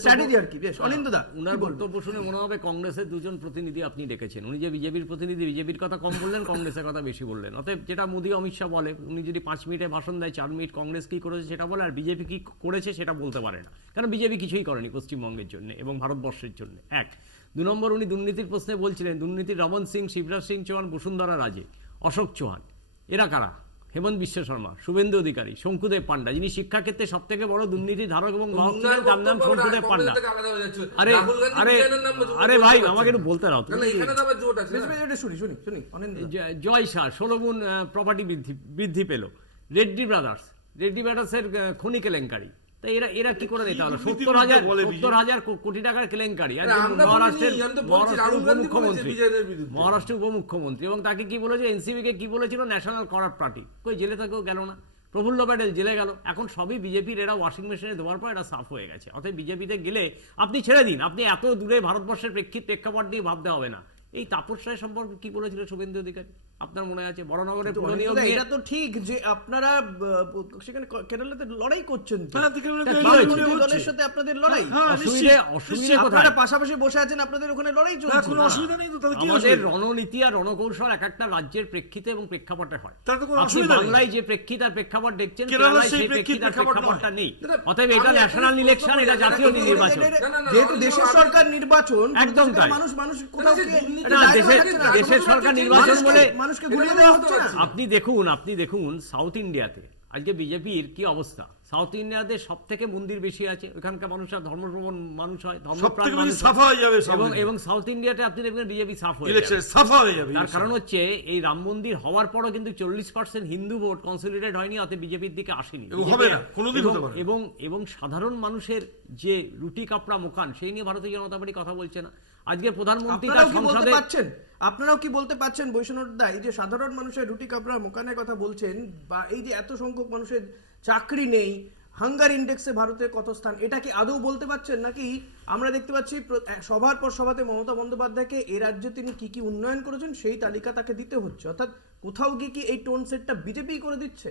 স্ট্র্যাটেজি আর কি। বেশ, অনিন্দদা, উনার বক্তব্য শুনে মনে হবে কংগ্রেসের দুজন প্রতিনিধি আপনি ডেকেছেন। উনি যে বিজেপির প্রতিনিধি, বিজেপির কথা কম বললেন, কংগ্রেসের কথা বেশি বললেন। অতএব যেটা মোদী অমিত শাহ বলে, উনি যদি 5 মিনিটে ভাষণ দেয়, 4 মিনিট কংগ্রেস কি করেছে সেটা বলে, আর বিজেপি কি করেছে সেটা বলতে পারে না, কারণ বিজেপি কিছুই করেনি পশ্চিমবঙ্গের জন্য এবং ভারতবর্ষের জন্য। 1 2 নম্বর, উনি দুর্নীতির প্রশ্নে বলছিলেন দুর্নীতির রমন সিং, শিবরাজ সিং চৌহান, বসুন্ধরা রাজে, অশোক চৌহান, এরা কারা? হেমন্ত বিশ্ব শর্মা, শুভেন্দু অধিকারী, শঙ্কুদেব পান্ডা, যিনি শিক্ষা ক্ষেত্রে সব থেকে বড় দুর্নীতি ধারক এবং বাহক ছিলেন, তার নাম শঙ্কুদেব পান্ডা। আরে আরে আরে ভাই, আমাকে একটু বলতে দাও। জয় শাহ 16 গুণ প্রপার্টি বৃদ্ধি পেল। রেড্ডি ব্রাদার্সের খনি কেলেঙ্কারি। তাই এরা কি করে দিতে হলো? 70,000 কোটি টাকার কেলেঙ্কারি। আর মহারাষ্ট্রের উপমুখ্যমন্ত্রী, এবং তাকে কি বলেছে, এনসিপি কে কি বলেছিল, ন্যাশনাল করাপ্ট পার্টি। কই জেলে থেকেও গেল না। প্রফুল্ল প্যাটেল জেলে গেল। এখন সবই বিজেপির, এরা ওয়াশিং মেশিনে দেওয়ার পর এটা সাফ হয়ে গেছে। অতএব বিজেপিতে গেলে আপনি ছেড়ে দিন, আপনি এত দূরে ভারতবর্ষের প্রেক্ষাপট দিয়ে ভাবতে হবে না। এই তাপস রায় সম্পর্কে কি বলেছিল শুভেন্দু অধিকারী আপনার মনে আছে? বড়নগরে পুরনিয়ম, এটা তো ঠিক যে আপনারা সেখানে কেরালাতে লড়াই করছেন, দলের সাথে আপনাদের লড়াই, অসুবিধা আপনারা পাশাপাশি বসে আছেন, আপনাদের ওখানে লড়াই চলছে, কোনো অসুবিধা নেই তো। তাহলে কি আমাদের রণনীতি আর রণকৌশল এক একটা রাজ্যের প্রেক্ষিতে এবং প্রেক্ষাপটে হয়। আপনি বাংলায় যে প্রেক্ষিত আর প্রেক্ষাপট দেখছেন, কেরালায় সেই প্রেক্ষিত আর প্রেক্ষাপটটা নেই। অতএব এটা ন্যাশনাল ইলেকশন, এটা জাতীয় নির্বাচন। যেহেতু দেশের সরকার নির্বাচন, একদম তাই। মানুষ কোথাও দেশের সরকার নির্বাচন বলে মানুষকে ঘুরিয়ে দেওয়া হচ্ছে না। আপনি দেখুন সাউথ ইন্ডিয়াতে আজকে বিজেপির কি অবস্থা। সাউথ ইন্ডিয়াতে সব থেকে মন্দির বেশি আছে, ওখানকার মানুষরা ধর্মপ্রবণ মানুষ হয়, ধর্মপ্রাণ মানুষ এবং সাউথ ইন্ডিয়াতে আপনি দেখবেন বিজেপি সাফ হয়ে যাবে। তার কারণ হচ্ছে এই রাম মন্দির হওয়ার পরও কিন্তু 40% হিন্দু ভোট কনসলিডেট হয়নি, অতএব বিজেপির দিকে আসেনি এবং সাধারণ মানুষের যে রুটি কাপড়া মোকান, সেই নিয়ে ভারতীয় জনতা পার্টি কথা বলছে না। আজকে প্রধানমন্ত্রী আপনারাও কি বলতে পারছেন বৈষ্ণবদা, এই যে সাধারণ মানুষের রুটি কাপড়া মোকানের কথা বলছেন, বা এই যে এত সংখ্যক মানুষের চাকরি নেই, হাঙ্গার ইন্ডেক্সে ভারতের কত স্থান, এটা কি আদৌ বলতে পারছেন? নাকি আমরা দেখতে পাচ্ছি সভার পর সভাতে মমতা বন্দ্যোপাধ্যায়কে এ রাজ্যে তিনি কি কি উন্নয়ন করেছেন সেই তালিকা তাকে দিতে হচ্ছে, অর্থাৎ কোথাও গিয়ে কি এই টোন সেটটা বিজেপি করে দিচ্ছে?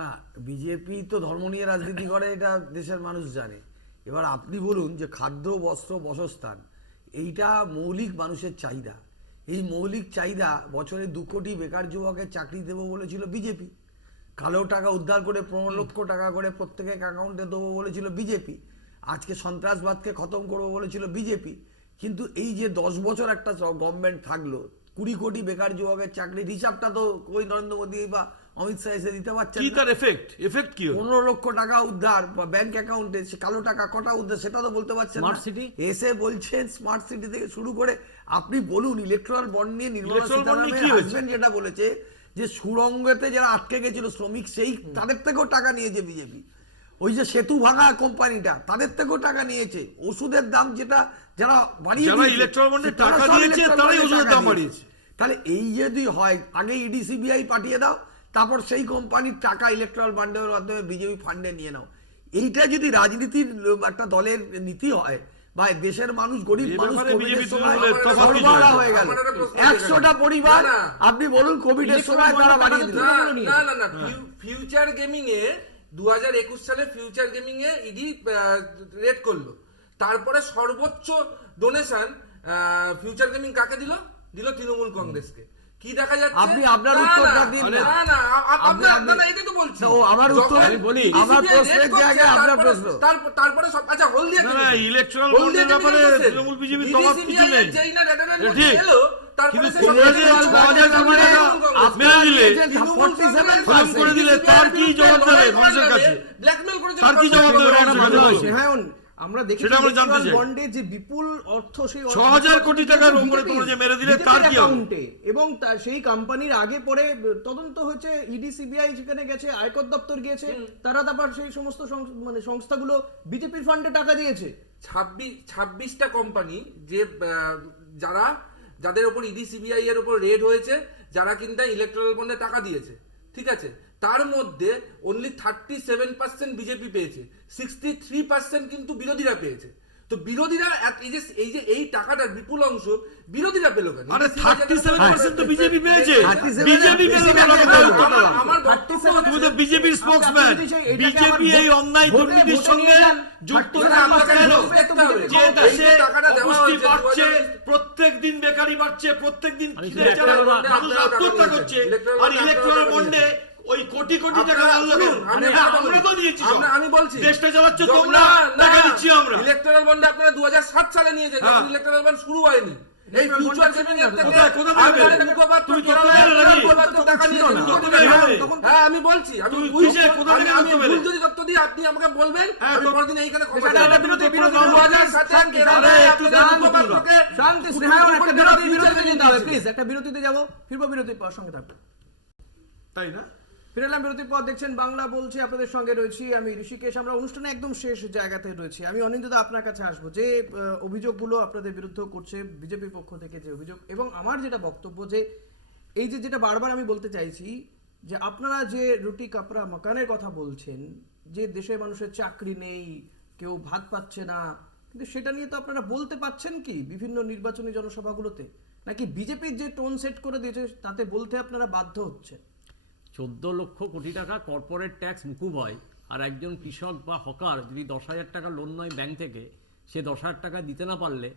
না, বিজেপি তো ধর্ম নিয়ে রাজনীতি করে, এটা দেশের মানুষ জানে। এবার আপনি বলুন যে খাদ্য, বস্ত্র, বাসস্থান, এইটা মৌলিক মানুষের চাহিদা। এই মৌলিক চাহিদা বছরে 2 কোটি বেকার যুবকের চাকরি দেবো বলেছিল বিজেপি। কালো টাকা উদ্ধার করে 15 লক্ষ টাকা করে প্রত্যেকের অ্যাকাউন্টে দেবো বলেছিল বিজেপি। আজকে সন্ত্রাসবাদকে খতম করবো বলেছিল বিজেপি। কিন্তু এই যে 10 বছর একটা গভর্নমেন্ট থাকলো, 20 কোটি বেকার যুবকের চাকরির হিসাবটা তো ওই নরেন্দ্র মোদী বা অমিত শাহ এসে দিতে পারছেন না। 15 লক্ষ টাকা উদ্ধার বা ব্যাংক অ্যাকাউন্টে, সে কালো টাকা কটা উদ্ধার সেটা তো বলতে পারছেন না। এসে বলছেন স্মার্ট সিটি থেকে শুরু করে, আপনি বলুন ইলেকট্রাল বন্ড নিয়ে নির্মলা সীতারামনের হাজবেন্ড যেটা বলেছে যে সুড়ঙ্গতে যারা আটকে গেছিল শ্রমিক, সেই তাদের থেকেও টাকা নিয়েছে বিজেপি। ওই যে সেতু ভাঙা কোম্পানিটা, তাদের থেকেও টাকা নিয়েছে। ওষুধের দাম যেটা যারা বাড়িয়ে তাহলে এই যদি হয়, আগে ইডি সিবিআই পাঠিয়ে দাও, তারপর সেই কোম্পানির টাকা ইলেকট্রাল বন্ডের মাধ্যমে বিজেপি ফান্ডে নিয়ে নাও। এইটা যদি রাজনীতির একটা দলের নীতি হয়, বা দেশের মানুষ, গরিব মানুষ কোভিডের সময় সরবরাহ হয়ে গেল, 100টা পরিবার আপনি বলুন কোভিডের সময় তারা বাড়িয়ে দিল। না ফিউচার গেমিং এ 2021 সালে ফিউচার গেমিং এ ইডি রেড করলো, তারপরে সর্বোচ্চ ডোনেশন ফিউচার গেমিং কাকে দিল তৃণমূল কংগ্রেসকে। কি দেখা যাচ্ছে? আপনি আপনার উত্তরটা দিন না। আপনারা এটাই তো বলছি। আমার উত্তর, আমার প্রশ্নের জায়গায় আপনার প্রশ্ন। তারপরে সব আচ্ছা হলদিয়া না ইলেকট্রাল বন্ডের ব্যাপারে তৃণমূল বিজেপি তফাৎ কিছু নেই। ঠিক, কিন্তু করে দিলে তার কি জবাব দেবে মানুষের কাছে? ব্ল্যাকমেল করেছে, তার কি জবাব দেবে মানুষের কাছে? হ্যাঁ, আমরা দেখি সেটা আমরা জানতে চাই। বন্ডে যে বিপুল অর্থ, সেই 6000 কোটি টাকার উপরে তোমরা যে মেরে দিলে তার কি হবে? এবং সেই কোম্পানির আগে পরে তদন্ত হয়েছে, ইডি সিবিআই যেখানে গেছে, আয়কর দপ্তর গিয়েছে, তারা তারপর সেই সমস্ত মানে সংস্থাগুলো বিজেপির ফান্ডে টাকা দিয়েছে। 26টা কোম্পানি যে যাদের উপর ইডি সিবিআই এর উপর রেড হয়েছে, যারা কিন্তু ইলেকট্রাল বন্ডে টাকা দিয়েছে, ঠিক আছে, তার মধ্যে অনলি 37% বিজেপি পেয়েছে, 63% কিন্তু বিরোধীরা পেয়েছে। তো বিরোধীরা এই টাকাটার বিপুল অংশ বিরোধীরা পেল কেন? আরে 37% তো বিজেপি পেয়েছে, বিজেপি পেল কেন? আমার তুমি তো বিজেপির স্পোকসম্যান, বিজেপি এই অন্যায় দুর্নীতির সঙ্গে যুক্ত যে দেশে অপুষ্টি বাড়ছে, প্রত্যেক দিন বেকারি বাড়ছে, প্রত্যেক দিন মানুষ আত্মহত্যা করছে, আর ইলেকট্রাল বন্ডে ওই কোটি কোটি টাকা আনলো কেন? আমরা তো দিয়েছি, আমি বলছি দেশটা চালাচ্ছ তোমরা, টাকা দিচ্ছি আমরা। ইলেকট্রাল বন্ডে আপনারা 2007 সালে নিয়েছেন, যখন ইলেকট্রাল বন্ড শুরু হয়নি। এই ফিউচার গেমিং এর থেকে আমি বলছি, আমি ভুল যদি তথ্য দিয়ে আপনি আমাকে বলবেন, আমি পরদিন এইখানে একটা বিরতিতে যাবো, ফিরবো বিরতির পর, সঙ্গে থাকবো। তাই না? ফিরলাম বিরতির পর, দেখছেন বাংলা বলছে, আপনাদের সঙ্গে রয়েছি আমি ঋষিকেশ। আমরা অনুষ্ঠানে একদম শেষ জায়গাতে রয়েছি। আমি অনিন্দদা আপনার কাছে আসবো, যে অভিযোগগুলো আপনাদের বিরুদ্ধে করছে বিজেপির পক্ষ থেকে, যে অভিযোগ, এবং আমার যেটা বক্তব্য, যে এই যেটা বারবার আমি বলতে চাইছি, যে আপনারা যে রুটি কাপড়া মাকানের কথা বলছেন, যে দেশের মানুষের চাকরি নেই, কেউ ভাত পাচ্ছে না, কিন্তু সেটা নিয়ে তো আপনারা বলতে পাচ্ছেন কি বিভিন্ন নির্বাচনী জনসভাগুলোতে? নাকি বিজেপির যে টোন সেট করে দিয়েছে তাতে বলতে আপনারা বাধ্য হচ্ছে? 14 লক্ষ কোটি টাকা কর্পোরেট ট্যাক্স মুকুব হয়, আর একজন কৃষক বা হকার যদি 10,000 টাকা লোন নয় ব্যাংক থেকে, সে 10,000 টাকা দিতে না পারলে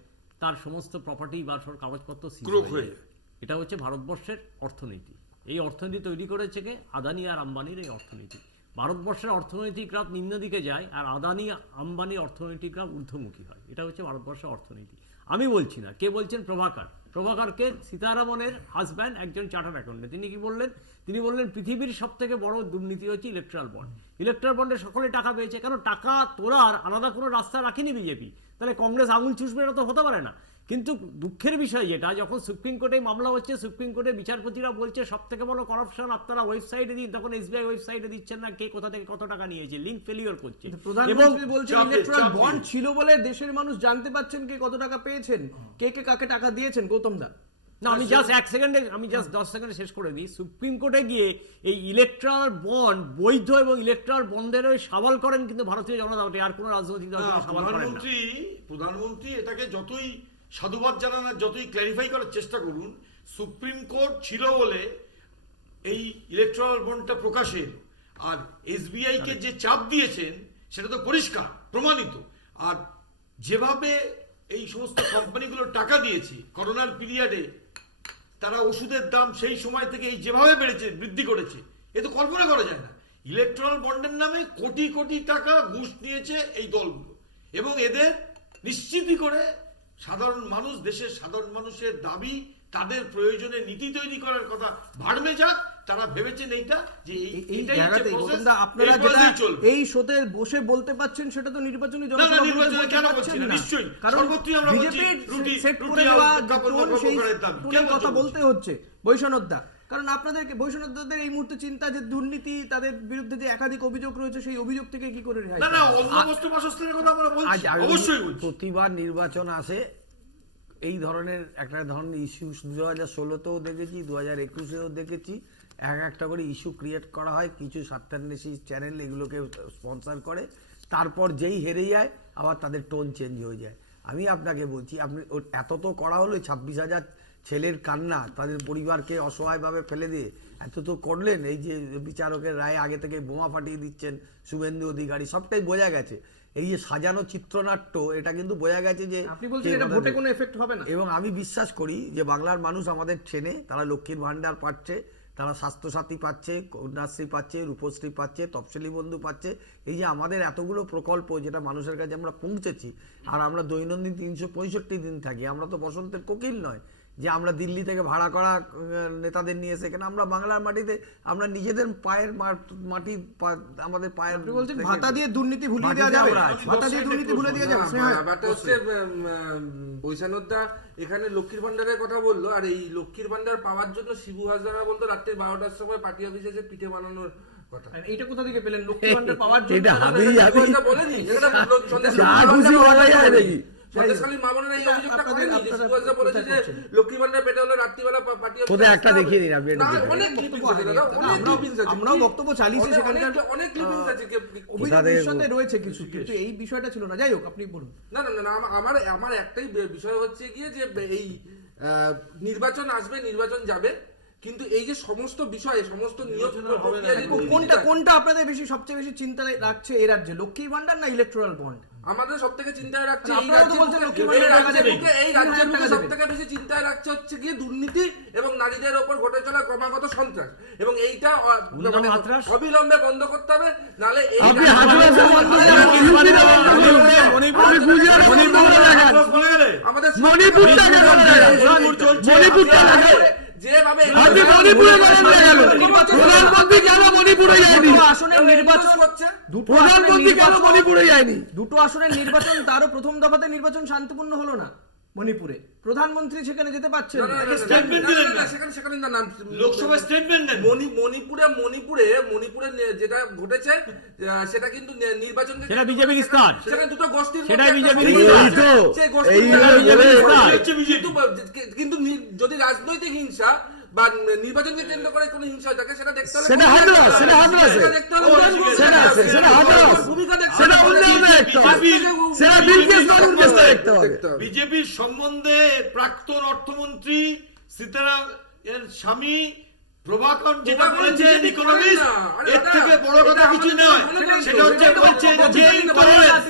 তার সমস্ত প্রপার্টি বা কাগজপত্র সিজ হয়ে যায়। এটা হচ্ছে ভারতবর্ষের অর্থনীতি। এই অর্থনীতি তৈরি করেছে কে? আদানি আর আম্বানির এই অর্থনীতি। ভারতবর্ষের অর্থনৈতিক গ্রাফ নিম্ন দিকে যায়, আর আদানি আম্বানি অর্থনৈতিক গ্রাফ ঊর্ধ্বমুখী হয়। এটা হচ্ছে ভারতবর্ষের অর্থনীতি। আমি বলছি না, কে বলছেন? প্রভাকরকে সীতারামনের হাজব্যান্ড, একজন চার্টার্ড অ্যাকাউন্টেন্ট, তিনি কি বললেন? তিনি বললেন পৃথিবীর সব থেকে বড় দুর্নীতি হচ্ছে ইলেকট্রাল বন্ড। ইলেকট্রাল বন্ডে সকলে টাকা পেয়েছে, কারণ টাকা তোলার আলাদা কোনো রাস্তা রাখেনি বিজেপি। তাহলে কংগ্রেস আঙুল চুষবে, এটা তো হতে পারে না। কিন্তু দুঃখের বিষয় যেটা, যখন সুপ্রিম কোর্টে মামলা হচ্ছে, সুপ্রিম কোর্টে বিচারপতিরা বলছে সব থেকে বড় করাপশন আপনারা ওয়েবসাইটে দিন, তখন এসবিআই ওয়েবসাইটে দিচ্ছেন না কে কোথা থেকে কত টাকা নিয়েছে, লিঙ্ক ফেলিওর করছে। প্রধানমন্ত্রী বলছেন ইলেকট্রাল বন্ড ছিল বলে দেশের মানুষ জানতে পাচ্ছেন কে কত টাকা পেয়েছেন, কে কে কাকে টাকা দিয়েছেন। গৌতম দা, না, আমি জাস্ট 10 সেকেন্ডে শেষ করে দিই। সুপ্রিম কোর্টে গিয়ে এই ইলেকট্রাল বন্ড বৈধ এবং ইলেকট্রাল বন্ডের সওয়াল করেন কিন্তু ভারতীয় জনতা পার্টি, আর কোনো রাজনৈতিক দল সওয়াল করেন না। প্রধানমন্ত্রী এটাকে যতই সাধুবাদ জানানোর, যতই ক্ল্যারিফাই করার চেষ্টা করুন, সুপ্রিম কোর্ট ছিল বলে এই ইলেকট্রাল বন্ডটা প্রকাশে এলো, আর এসবিআই কে যে চাপ দিয়েছেন সেটা তো পরিষ্কার প্রমাণিত। আর যেভাবে এই সমস্ত কোম্পানিগুলো টাকা দিয়েছে করোনার পিরিয়ডে, তারা ওষুধের দাম সেই সময় থেকে এই যেভাবে বেড়েছে, বৃদ্ধি করেছে, এ তো কল্পনা করা যায় না। ইলেকট্রাল বন্ডের নামে কোটি কোটি টাকা ঘুষ নিয়েছে এই দলগুলো, এবং এদের নিশ্চিতই করে সাধারণ মানুষ, দেশের সাধারণ মানুষের দাবি, তাদের প্রয়োজনে নীতি তৈরি করার কথা ভাড়বে যাক, তারা ভেবেছেন এইটা যে এই জায়গাতে আপনারা যেটা এই শোতে বসে বলতে পাচ্ছেন সেটা তো নির্বাচনী জনসভা কেন বলছি না? নিশ্চয়ই, কারণ বিজেপির সেট করে দেওয়া টোন, সেই টোনের কথা বলতে হচ্ছে। বৈষ্ণবদা, কারণ আপনাদেরকে বৈষ্ণবদের এই মুহূর্তে চিন্তা যে দুর্নীতি, তাদের বিরুদ্ধে যে একাধিক অভিযোগ রয়েছে, সেই অভিযোগ থেকে কি করে রেহাই? না, অন্য বস্তু বাসস্থানের কথা আমরা বলছি, অবশ্যই বলছি। প্রতিবার নির্বাচন আসে, এই ধরনের একটা ধরনের ইস্যু 2016তেও দেখেছি, 2021এও দেখেছি, একটা করে ইস্যু ক্রিয়েট করা হয়, কিছু স্বার্থান্বেষী চ্যানেল এগুলোকে স্পন্সর করে, তারপর যেই হেরে যায় আবার তাদের টোন চেঞ্জ হয়ে যায়। আমি আপনাকে বলছি, আপনি এত তো করা হলো, 26,000 ছেলের কান্না, তাদের পরিবারকে অসহায়ভাবে ফেলে দিয়ে এত তো করলেন। এই যে বিচারকের রায় আগে থেকে বোমা ফাটিয়ে দিচ্ছেন শুভেন্দু অধিকারী, সবটাই বোঝা গেছে। এই যে সাজানো চিত্রনাট্য, এটা কিন্তু বোঝা গেছে যে আপনি বলছেন এটা ভোটে কোনো এফেক্ট হবে না। এবং আমি বিশ্বাস করি যে বাংলার মানুষ আমাদের চেনে, তারা লক্ষ্মীর ভান্ডার পাচ্ছে, তারা স্বাস্থ্যসাথী পাচ্ছে, কন্যাশ্রী পাচ্ছে, রূপশ্রী পাচ্ছে, তফসিলি বন্ধু পাচ্ছে। এই যে আমাদের এতগুলো প্রকল্প যেটা মানুষের কাছে আমরা পৌঁছেছি, আর আমরা দৈনন্দিন 365 দিন থাকি, আমরা তো বসন্তের কোকিল নয় যে আমরা দিল্লি থেকে ভাড়া করা নেতাদের নিয়ে এসে, কেন আমরা বাংলার মাটিতে আমরা নিজেদের পায়ের মাটি আমাদের পায়ের বলছেন ভাতা দিয়ে দুর্নীতি ভুলিয়ে দেওয়া যাবে, ভাতা দিয়ে দুর্নীতি ভুলে দেওয়া যাবে। ব্যাপারটা হচ্ছে বৈশানদা এখানে লক্ষ্মীর ভান্ডারের কথা বললো, আর এই লক্ষ্মীর ভান্ডার পাওয়ার জন্য শিবু হাজরা বলতো রাত্রি 12টার সময় পার্টি অফিসে এসে পিঠে বানানোর কথা। এইটা কোথা থেকে পেলেন লক্ষ্মীর ভান্ডার পাওয়ার জন্য? এটা বলেনি সন্দেশখালী মামলার এই অভিযোগটা করেনি যে শিবু হাজরা বলেছে যে লক্ষ্মী ভান্ডার পেটে হলে রাত্রিবেলা পার্টি অফিসে কোথায় একটা দেখিয়ে দিন আপনি। অনেক ক্লিপিংস আছে দাদা, অনেক ক্লিপিংস আছে, আমরাও বক্তব্য চালিয়েছি, সেখানকার অনেক ক্লিপিংস আছে। অভিযোগ নিঃসন্দেহে রয়েছে কিছু, কিন্তু এই বিষয়টা ছিল না। যাই হোক, আপনি বলুন। না না না, আমার একটাই বিষয় হচ্ছে গিয়ে যে এই নির্বাচন আসবে, নির্বাচন যাবে, কিন্তু এই যে সমস্ত বিষয়ে সমস্ত নিয়োগ কোনটা আপনাদের সবচেয়ে বেশি চিন্তা রাখছে এই রাজ্যে, লক্ষ্মীর ভান্ডার না ইলেকট্রাল বন্ড? আমাদের সব থেকে চিন্তায় রাখছে এই রাজ্যের বুকে সব থেকে বেশি চিন্তায় রাখছে হচ্ছে গিয়ে দুর্নীতি এবং নারীদের ওপর ঘটে চলা ক্রমাগত সন্ত্রাস, এবং এইটা অবিলম্বে বন্ধ করতে হবে, নালে যেভাবে দুটো আসনের নির্বাচন, তারও প্রথম দফাতে নির্বাচন শান্তিপূর্ণ হলো না মণিপুরে, প্রধানমন্ত্রী সেখানে যেতে পারছেন না। লোকসভা স্টেটমেন্ট দেন। মণিপুরে যেটা ঘটেছে সেটা কিন্তু নির্বাচন, সেটা বিজেপির ইস্তার, সেখানে দুটো গোষ্ঠীর, সেটাই বিজেপির কিন্তু যদি রাজনৈতিক হিংসা বা নির্বাচনকে কেন্দ্র করে কোনো হিংসা থাকে সেটা দেখতে হলে বিজেপির সম্বন্ধে প্রাক্তন অর্থমন্ত্রী সীতারাম এর স্বামী প্রভাকর যেটা বলেছেন ইকোনমিস্ট, এর থেকে বড় কথা কিছু নয়। সেটা হচ্ছে বলছেন যে ইনটলারেন্স,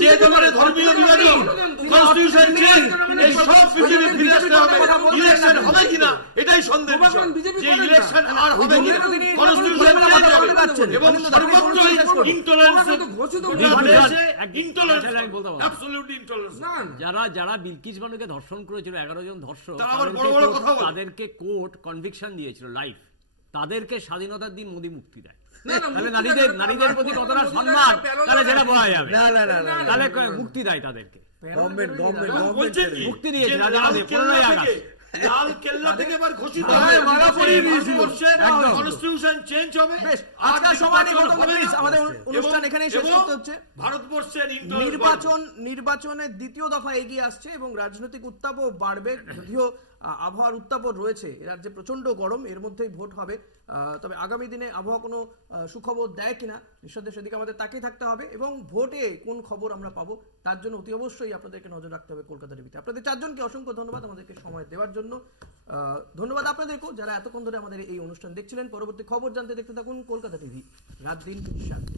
যে ধরনের ধর্মীয় বিভাজন, কনস্টিটিউশন চেঞ্জ, এই সব পৃথিবী ফিরে আসতে হবে। ইলেকশন হবে কিনা এটাই সন্দেহ বিষয়, যে ইলেকশন আর হবে কিনা, কনস্টিটিউশন চেঞ্জ হবে, এবং সর্বত্র ইনটলারেন্স, ইনটলারেন্স, অ্যাবসলিউটলি ইনটলারেন্স। যারা বিলকিস বানুকে ধর্ষণ করেছিল, 11 জন ধর্ষক, তাদেরকে কোর্ট কনভিকশন দিয়েছিল লাইফ, তাদেরকে স্বাধীনতার দিন মোদি মুক্তি দেয়। তাহলে নারীদের প্রতি কতটা সম্মান, তাহলে সেটা বলা যাবে। তাহলে মুক্তি দেয় তাদেরকে, মুক্তি দিয়েছে রাজনীতি 15ই আগস্ট। লাল কেল্লা থেকে এবার ঘোষিত হবে কনস্টিটিউশন চেঞ্জ হবে। আজকের সময় আমাদের অনুষ্ঠান এখানে শেষ করতে হচ্ছে। ভারতবর্ষের নির্বাচনের দ্বিতীয় দফা এগিয়ে আসছে এবং রাজনৈতিক উত্তাপও বাড়বে, যদিও আবহাওয়ার উত্তাপও রয়েছে। এর রাজ্যে প্রচন্ড গরম, এর মধ্যেই ভোট হবে। তবে আগামী দিনে আবহাওয়া কোনো সুখবর দেয় কিনা নিঃসন্দেহে সেদিকে আমাদের তাকিয়ে থাকতে হবে, এবং ভোটে কোন খবর আমরা পাবো তার জন্য অতি অবশ্যই আপনাদেরকে নজর রাখতে হবে কলকাতা টিভিতে। আপনাদের চারজনকে অসংখ্য ধন্যবাদ আমাদেরকে সময় দেওয়ার জন্য। ধন্যবাদ আপনাদেরকেও যারা এতক্ষণ ধরে আমাদের এই অনুষ্ঠান দেখছিলেন। পরবর্তী খবর জানতে দেখতে থাকুন কলকাতা টিভি, রাত দিন শান্তি।